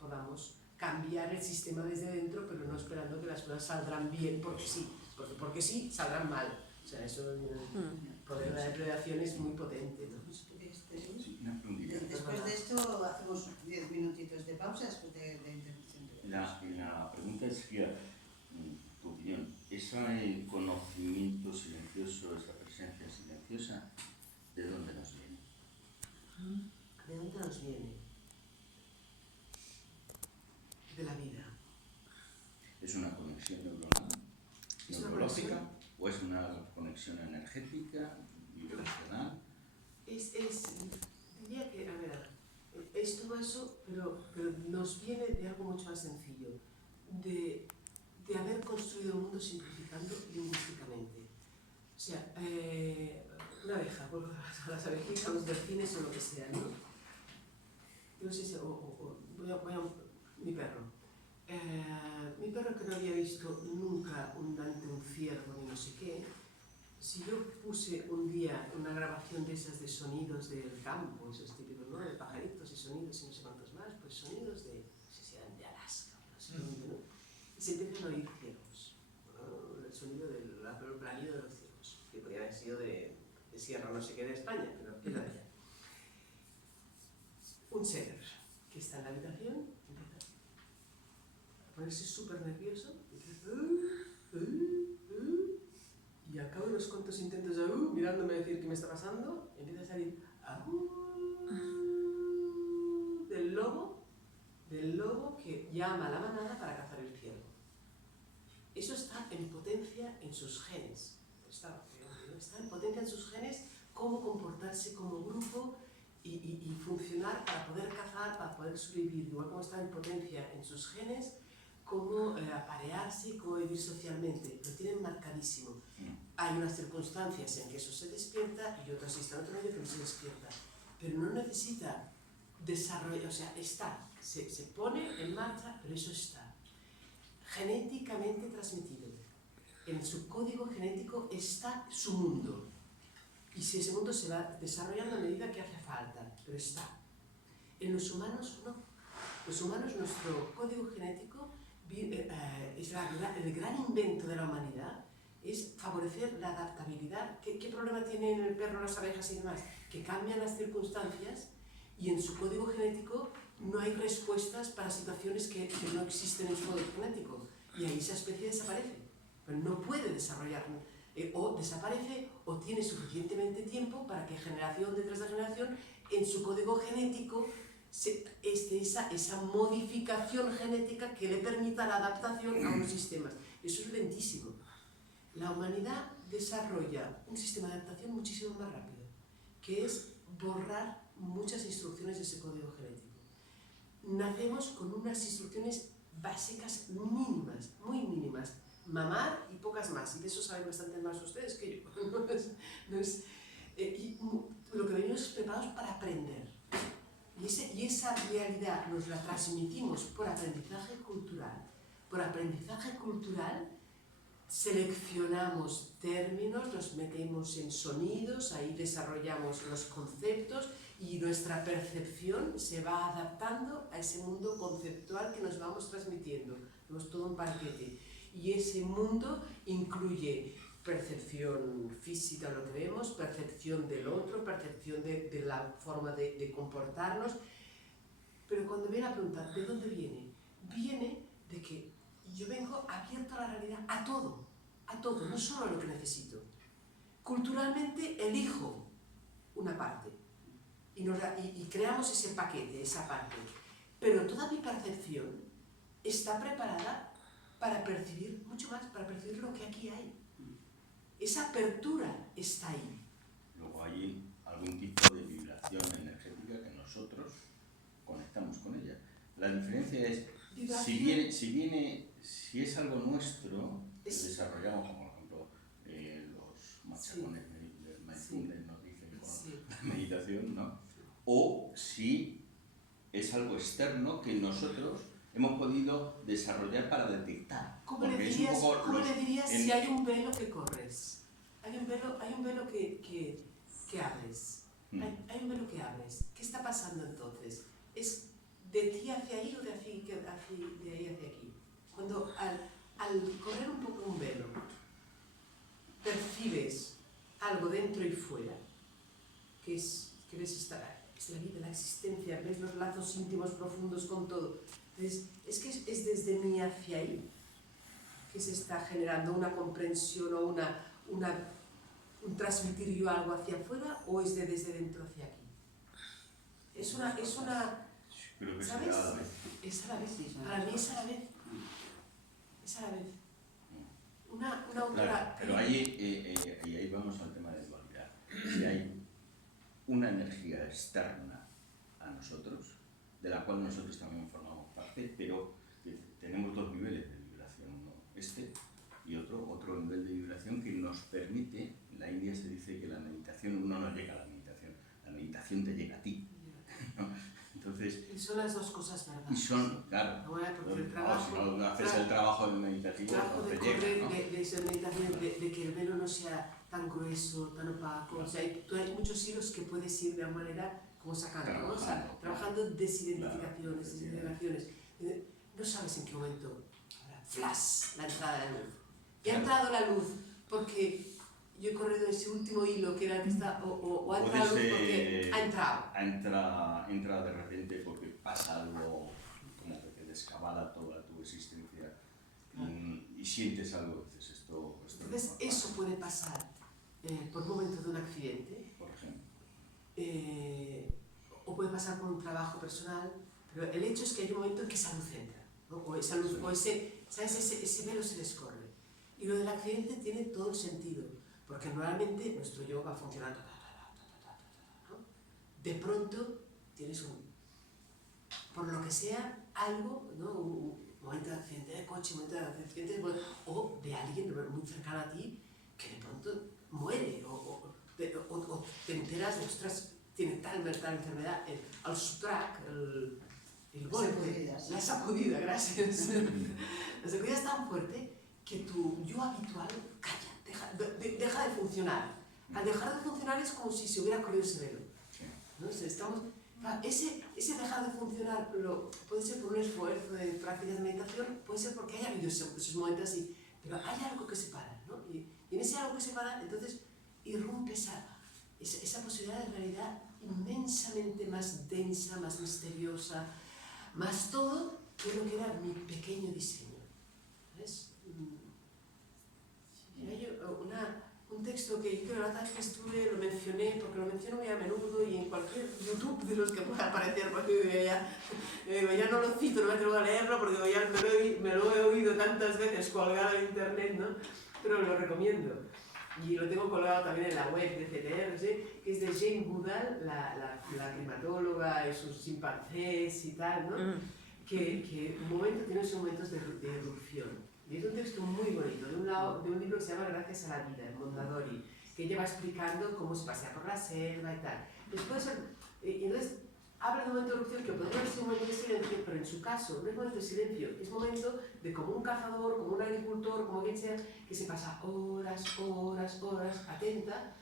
podamos cambiar el sistema desde dentro, pero no esperando que las cosas saldrán bien porque sí, porque sí saldrán mal. O sea, eso, el poder de la depredación es muy potente, ¿no? Después de esto hacemos 10 minutitos de pausa después de interrupción. La pregunta es que, tu opinión, ese conocimiento silencioso, esa presencia silenciosa, ¿de dónde nos viene? ¿De dónde nos viene? De la vida. biológica o es una conexión energética, vibracional? Diría que, a ver, es todo eso, pero nos viene de algo mucho más sencillo, de haber construido el mundo simplificando lingüísticamente. O sea, una abeja, vuelvo a las abejitas, a los delfines o lo que sea, ¿no? Yo no sé si, voy a mi perro. Mi perro, que no había visto nunca ante un ciervo ni no sé qué, si yo puse un día una grabación de esas de sonidos del campo, esos típicos, ¿no? De pajaritos y sonidos y no sé cuántos más, pues sonidos de, no sé si eran de Alaska o no sé dónde, ¿no? Y se empiezan a oír ciervos, ¿no? El sonido del branido de los ciervos, que podría haber sido de Sierra no sé qué de España, pero es de allá. Un ser que está en la habitación empieza a ponerse súper nervioso y al cabo de unos cuantos intentos de mirándome a decir qué me está pasando, empieza a salir del lobo que llama a la manada para cazar el ciervo. Eso está en potencia en sus genes. Está en potencia en sus genes cómo comportarse como grupo y funcionar para poder cazar, para poder sobrevivir. Igual como está en potencia en sus genes cómo aparearse y cómo vivir socialmente. Lo tienen marcadísimo. Hay unas circunstancias en que eso se despierta y otras en otro medio que no se despierta. Pero no necesita desarrollar, o sea, está, se pone en marcha, pero eso está genéticamente transmitido. En su código genético está su mundo. Y si ese mundo se va desarrollando a medida que hace falta, pero está. En los humanos no. Los humanos, nuestro código genético es el gran invento de la humanidad, es favorecer la adaptabilidad. ¿Qué problema tienen el perro, las abejas y demás? Que cambian las circunstancias y en su código genético no hay respuestas para situaciones que no existen en su código genético. Y ahí esa especie desaparece. Pero no puede desarrollar, o desaparece o tiene suficientemente tiempo para que generación detrás de generación en su código genético esa modificación genética que le permita la adaptación a unos sistemas. Eso es lentísimo. La humanidad desarrolla un sistema de adaptación muchísimo más rápido, que es borrar muchas instrucciones de ese código genético. Nacemos con unas instrucciones básicas mínimas, muy mínimas, mamar y pocas más, y de eso saben bastante más ustedes que yo. Y lo que venimos es preparados para aprender. Y esa realidad nos la transmitimos por aprendizaje cultural. Por aprendizaje cultural seleccionamos términos, los metemos en sonidos, ahí desarrollamos los conceptos y nuestra percepción se va adaptando a ese mundo conceptual que nos vamos transmitiendo. Tenemos todo un paquete. Y ese mundo incluye percepción física, lo que vemos, percepción del otro, percepción de la forma de comportarnos. Pero cuando viene a preguntar, ¿de dónde viene? Viene de que yo vengo abierto a la realidad, a todo, no solo a lo que necesito. Culturalmente elijo una parte y creamos ese paquete, esa parte. Pero toda mi percepción está preparada para percibir mucho más, para percibir lo que aquí hay. Esa apertura está ahí. Luego hay algún tipo de vibración energética que nosotros conectamos con ella. La diferencia es, si es algo nuestro, que desarrollamos, como por ejemplo los machacones mindfulness nos dicen con la meditación, ¿no? O si es algo externo que nosotros hemos podido desarrollar para detectar. ¿Cómo le dirías si hay un velo que corres? Hay un velo que abres. Hay un velo que abres. ¿Qué está pasando entonces? ¿Es de ti hacia ahí o de ahí hacia aquí? Cuando al correr un poco un velo, percibes algo dentro y fuera, que ves es la vida, la existencia, ves los lazos íntimos profundos con todo. Entonces, es desde mí hacia ahí que se está generando una comprensión o un transmitir yo algo hacia afuera, o es desde dentro hacia aquí. Es una Creo que ¿sabes? será a la vez. Es a la vez, para mí es a la vez. Es a la vez. Una Claro, autora... pero ahí vamos al tema de dualidad. Si hay una energía externa a nosotros, de la cual nosotros también formamos parte, pero tenemos dos niveles de vibración, uno este y otro nivel de vibración que nos permite, en la India se dice que la meditación, uno no llega a la meditación te llega a ti, ¿no? Entonces, Y son las dos cosas verdad. y son, claro, Bueno, porque el si trabajo, no haces el trabajo meditativo, trabajo no de te llega, correr, ¿no? de esa meditación, de que el velo no sea tan grueso, tan opaco. O sea, hay muchos hilos que puedes ir de alguna manera como sacando, ¿no? O sea, trabajando desidentificaciones, desidentificaciones. No sabes en qué momento, flash, la entrada de la luz. Y ha entrado la luz porque yo he corrido ese último hilo que era el que está, o ha entrado la luz porque ha entrado. Entra de repente porque pasa algo como que te descabala toda tu existencia y sientes algo, dices esto Entonces, no eso pasa, puede pasar por momentos de un accidente, por ejemplo. o puede pasar por un trabajo personal, pero el hecho es que hay un momento en que esa luz entra, ¿no? O esa luz, o ese velo se descorre. Y lo del accidente tiene todo el sentido, porque normalmente nuestro yo va funcionando, ¿no? De pronto tienes por lo que sea, algo, ¿no? Un momento de accidente de coche, un momento de accidente o de alguien muy cercano a ti que de pronto muere, o te enteras de, ostras, tiene tal enfermedad, el subtrack, el golpe, la sacudida, gracias. La sacudida es tan fuerte que tu yo habitual calla, deja de funcionar. Al dejar de funcionar es como si se hubiera corrido ese velo. ¿No? O sea, ese dejar de funcionar puede ser por un esfuerzo de prácticas de meditación, puede ser porque haya habido esos momentos así, pero hay algo que separa, ¿no? Y en ese algo que separa, entonces irrumpe esa posibilidad de realidad inmensamente más densa, más misteriosa, más todo que lo que era mi pequeño diseño. ¿Ves? Hay un texto que yo la verdad es que estuve, lo mencioné, porque lo menciono muy a menudo y en cualquier YouTube de los que pueda aparecer, porque ya no lo cito, no me atrevo a leerlo, porque ya me lo he oído tantas veces colgado en internet, ¿no? Pero lo recomiendo. Y lo tengo colgado también en la web de CTR, ¿sí? Que es de Jane Goodall, la climatóloga y sus chimpancés y tal, ¿no? Que tiene esos momentos de erupción. Y es un texto muy bonito, de un libro que se llama Gracias a la vida, de Mondadori, que ella va explicando cómo se pasea por la selva y tal. Después, entonces, habla de un momento de erupción que podría ser un momento de silencio, pero en su caso no es momento de silencio, es momento de como un cazador, como un agricultor, como quien sea, que se pasa horas atenta,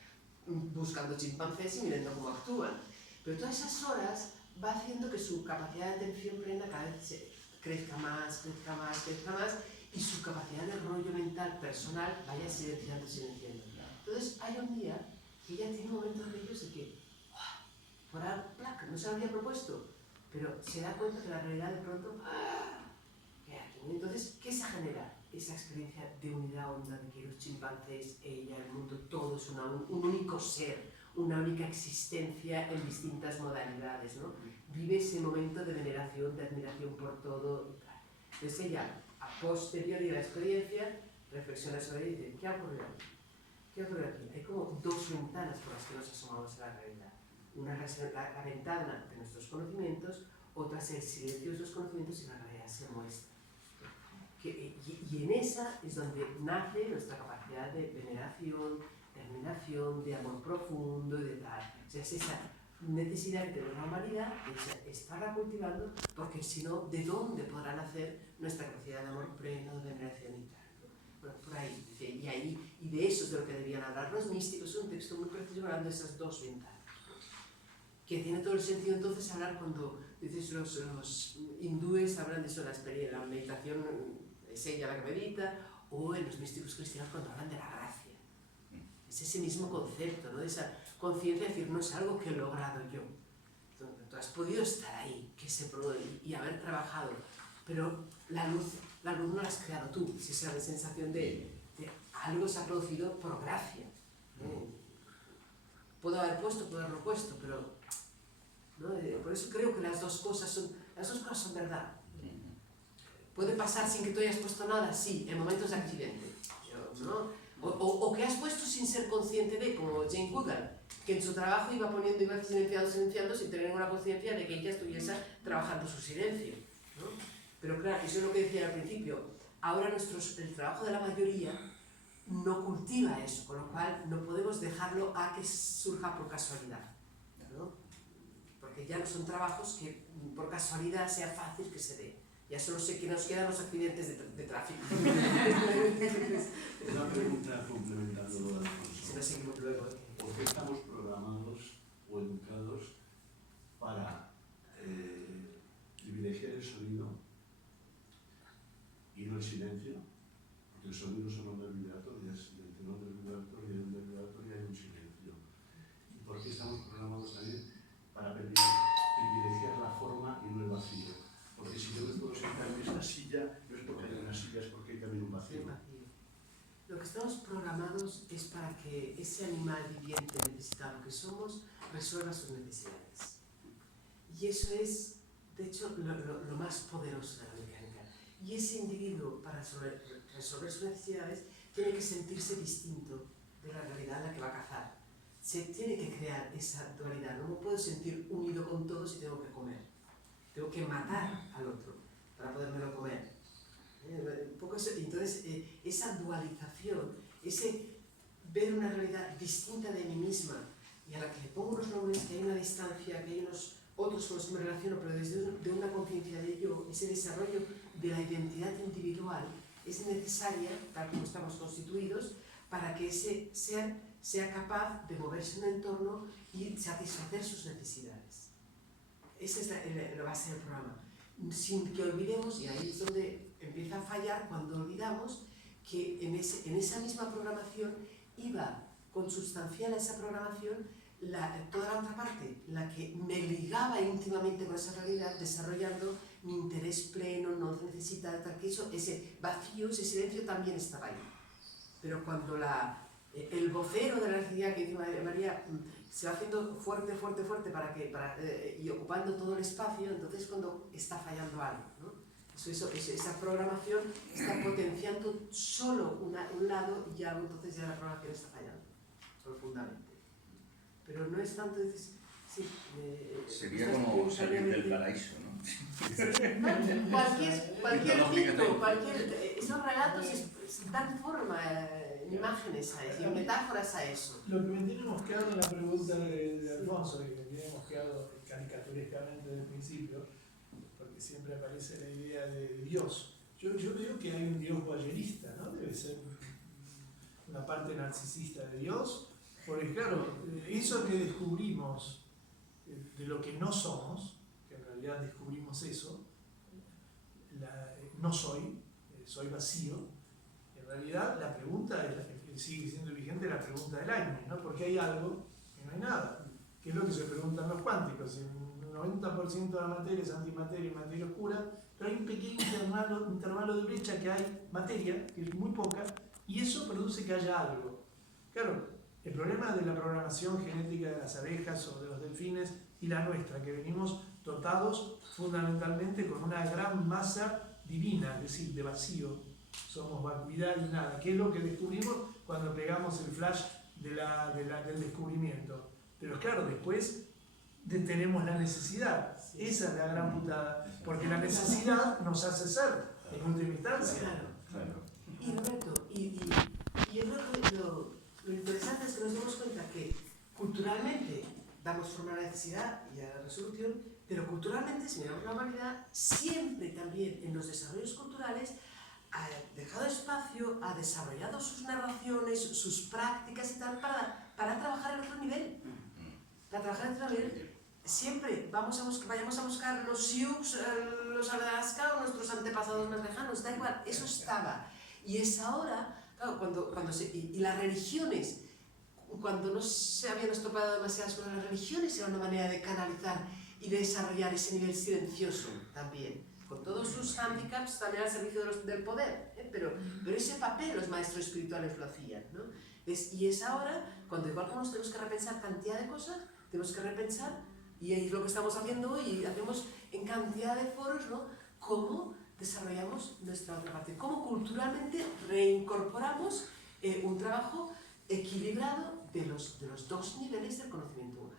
buscando chimpancés y mirando cómo actúan. Pero todas esas horas va haciendo que su capacidad de atención plena cada vez crezca más, y su capacidad de rollo mental personal vaya silenciando. Entonces hay un día que ella tiene momentos de ellos de que, por ahí, no se lo había propuesto, pero se da cuenta que la realidad de pronto, entonces, ¿qué se genera? Esa experiencia de unidad honda, de que los chimpancés, ella, el mundo, todo es un único ser, una única existencia en distintas modalidades, ¿no? Vive ese momento de veneración, de admiración por todo. Entonces ella, a posteriori de la experiencia, reflexiona sobre ella y dice, ¿qué ha ocurrido aquí? ¿Qué ha ocurrido aquí? Hay como dos ventanas por las que nos asomamos a la realidad. Una es la ventana de nuestros conocimientos, otra es el silencio de los conocimientos y la realidad se muestra. Y en esa es donde nace nuestra capacidad de veneración, de admiración, de amor profundo y de tal. O sea, es esa necesidad que tenemos la humanidad de estarla cultivando, porque si no, ¿de dónde podrá nacer nuestra capacidad de amor pleno, de veneración y tal? Bueno, por ahí, y de eso es de lo que debían hablar los místicos. Es un texto muy preciso hablando de esas dos ventanas, que tiene todo el sentido entonces hablar cuando dices los hindúes hablan de eso, la meditación es ella la que medita, o en los místicos cristianos cuando hablan de la gracia. Es ese mismo concepto, ¿no? De esa conciencia de decir, no es algo que he logrado yo. Tú has podido estar ahí y haber trabajado, pero la luz no la has creado tú, es esa sensación de algo se ha producido por gracia. Puedo haber puesto, puedo haberlo puesto, pero ¿no? Por eso creo que las dos cosas son verdad. ¿Puede pasar sin que tú hayas puesto nada? Sí, en momentos de accidente. ¿no? O que has puesto sin ser consciente de, como Jane Goodall, que en su trabajo iba poniendo, iba silenciando sin tener ninguna conciencia de que ella estuviese trabajando su silencio, ¿no? Pero claro, eso es lo que decía al principio, ahora el trabajo de la mayoría no cultiva eso, con lo cual no podemos dejarlo a que surja por casualidad, ¿no? Porque ya no son trabajos que por casualidad sea fácil que se dé. Ya solo sé que nos quedan los accidentes de tráfico. Una pregunta complementando lo de Alfonso. Si no seguimos luego. ¿Por qué estamos programados o educados para privilegiar el sonido y no el silencio? Porque el sonido son ondas vibratorias y entre ondas vibratorias y ondas vibratorias hay un silencio. ¿Y por qué estamos programados también para privilegiar la forma y no el vacío? Porque si yo me puedo sentar en esta silla, no es porque hay una silla, es porque hay también un vacío. Lo que estamos programados es para que ese animal viviente necesitado que somos resuelva sus necesidades. Y eso es, de hecho, lo más poderoso de la mecánica. Y ese individuo, para resolver sus necesidades, tiene que sentirse distinto de la realidad en la que va a cazar. Se tiene que crear esa dualidad. No me puedo sentir unido con todos si tengo que comer. Tengo que matar al otro para podérmelo comer. Un poco eso. Entonces, esa dualización, ese ver una realidad distinta de mí misma y a la que le pongo unos nombres, que hay una distancia, que hay unos otros con los que me relaciono, pero desde una conciencia de yo, ese desarrollo de la identidad individual es necesaria, tal como estamos constituidos, para que ese ser sea capaz de moverse en un entorno y satisfacer sus necesidades. Esa es la base del programa. Sin que olvidemos, y ahí es donde empieza a fallar, cuando olvidamos que en esa misma programación iba consubstancial a esa programación toda la otra parte, la que me ligaba íntimamente con esa realidad, desarrollando mi interés pleno, no necesita tal que eso, ese vacío, ese silencio también estaba ahí. Pero cuando el vocero de la necesidad que dice María se va haciendo fuerte y ocupando todo el espacio, entonces cuando está fallando algo, ¿no? Esa programación está potenciando solo un lado y algo, entonces ya la programación está fallando profundamente. Pero no es tanto, dices, sí, sería como salir del paraíso, ¿no? No, cualquier mito, esos relatos dan forma, imágenes a eso, metáforas a eso. Lo que me tiene mosqueado en la pregunta de Alfonso, y que me tiene mosqueado caricaturescamente desde el principio, porque siempre aparece la idea de Dios. Yo veo que hay un Dios voyerista, ¿no? Debe ser una parte narcisista de Dios, porque claro, eso que descubrimos de lo que no somos, que en realidad descubrimos eso, no soy vacío. En realidad la pregunta sigue siendo vigente, la pregunta del año, ¿no? Porque hay algo que no hay nada, que es lo que se preguntan los cuánticos. El 90% de la materia es antimateria y materia oscura, pero hay un pequeño intervalo de brecha que hay materia, que es muy poca, y eso produce que haya algo. Claro, el problema de la programación genética de las abejas o de los delfines y la nuestra, que venimos dotados fundamentalmente con una gran masa divina, es decir, de vacío. Somos vacuidad y nada, que es lo que descubrimos cuando pegamos el flash del descubrimiento. Pero claro, después tenemos la necesidad. Esa es la gran putada, porque la necesidad nos hace ser, en última instancia. Claro. Y Roberto, yo creo que lo interesante es que nos demos cuenta que culturalmente damos forma a la necesidad y a la resolución, pero culturalmente, si miramos la humanidad, siempre también en los desarrollos culturales ha dejado espacio, ha desarrollado sus narraciones, sus prácticas y tal, para trabajar en otro nivel. Para trabajar en otro nivel, siempre vayamos a buscar los Sioux, los Alaska o nuestros antepasados más lejanos, da igual, eso estaba. Y es ahora, claro, y las religiones, cuando no se habían estropeado demasiadas cosas, las religiones eran una manera de canalizar y de desarrollar ese nivel silencioso también, con todos sus hándicaps también al servicio del poder, pero ese papel los maestros espirituales lo hacían, ¿no? Y es ahora, cuando igual como nos tenemos que repensar cantidad de cosas, tenemos que repensar, y es lo que estamos haciendo hoy, y hacemos en cantidad de foros, ¿no? Cómo desarrollamos nuestra otra parte, cómo culturalmente reincorporamos un trabajo equilibrado de los dos niveles del conocimiento humano.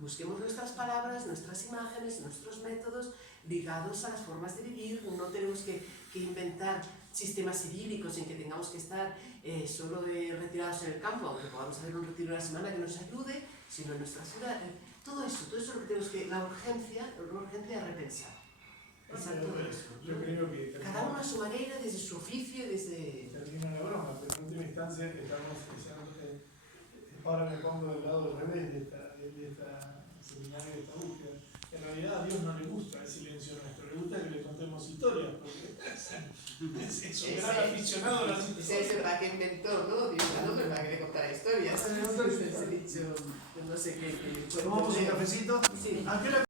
Busquemos nuestras palabras, nuestras imágenes, nuestros métodos ligados a las formas de vivir. No tenemos que inventar sistemas idílicos en que tengamos que estar solo retirados en el campo, aunque podamos hacer un retiro de la semana que nos ayude, sino en nuestra ciudad. Todo eso es lo que tenemos que, la urgencia de repensar. Exacto. Yo creo que Cada uno a su manera, desde su oficio, desde... termina la broma, pero en última instancia estamos ahora me pongo del lado al revés de esta seminario, de esta búsqueda. En realidad a Dios no le gusta el silencio nuestro, le gusta que le contemos historias, porque es un gran aficionado a las historias. Ese es el que inventó, ¿no? Dios, el hombre para que le contara historias. Ese dicho, no sé qué. ¿Tomamos un cafecito? Sí. ¿A qué hora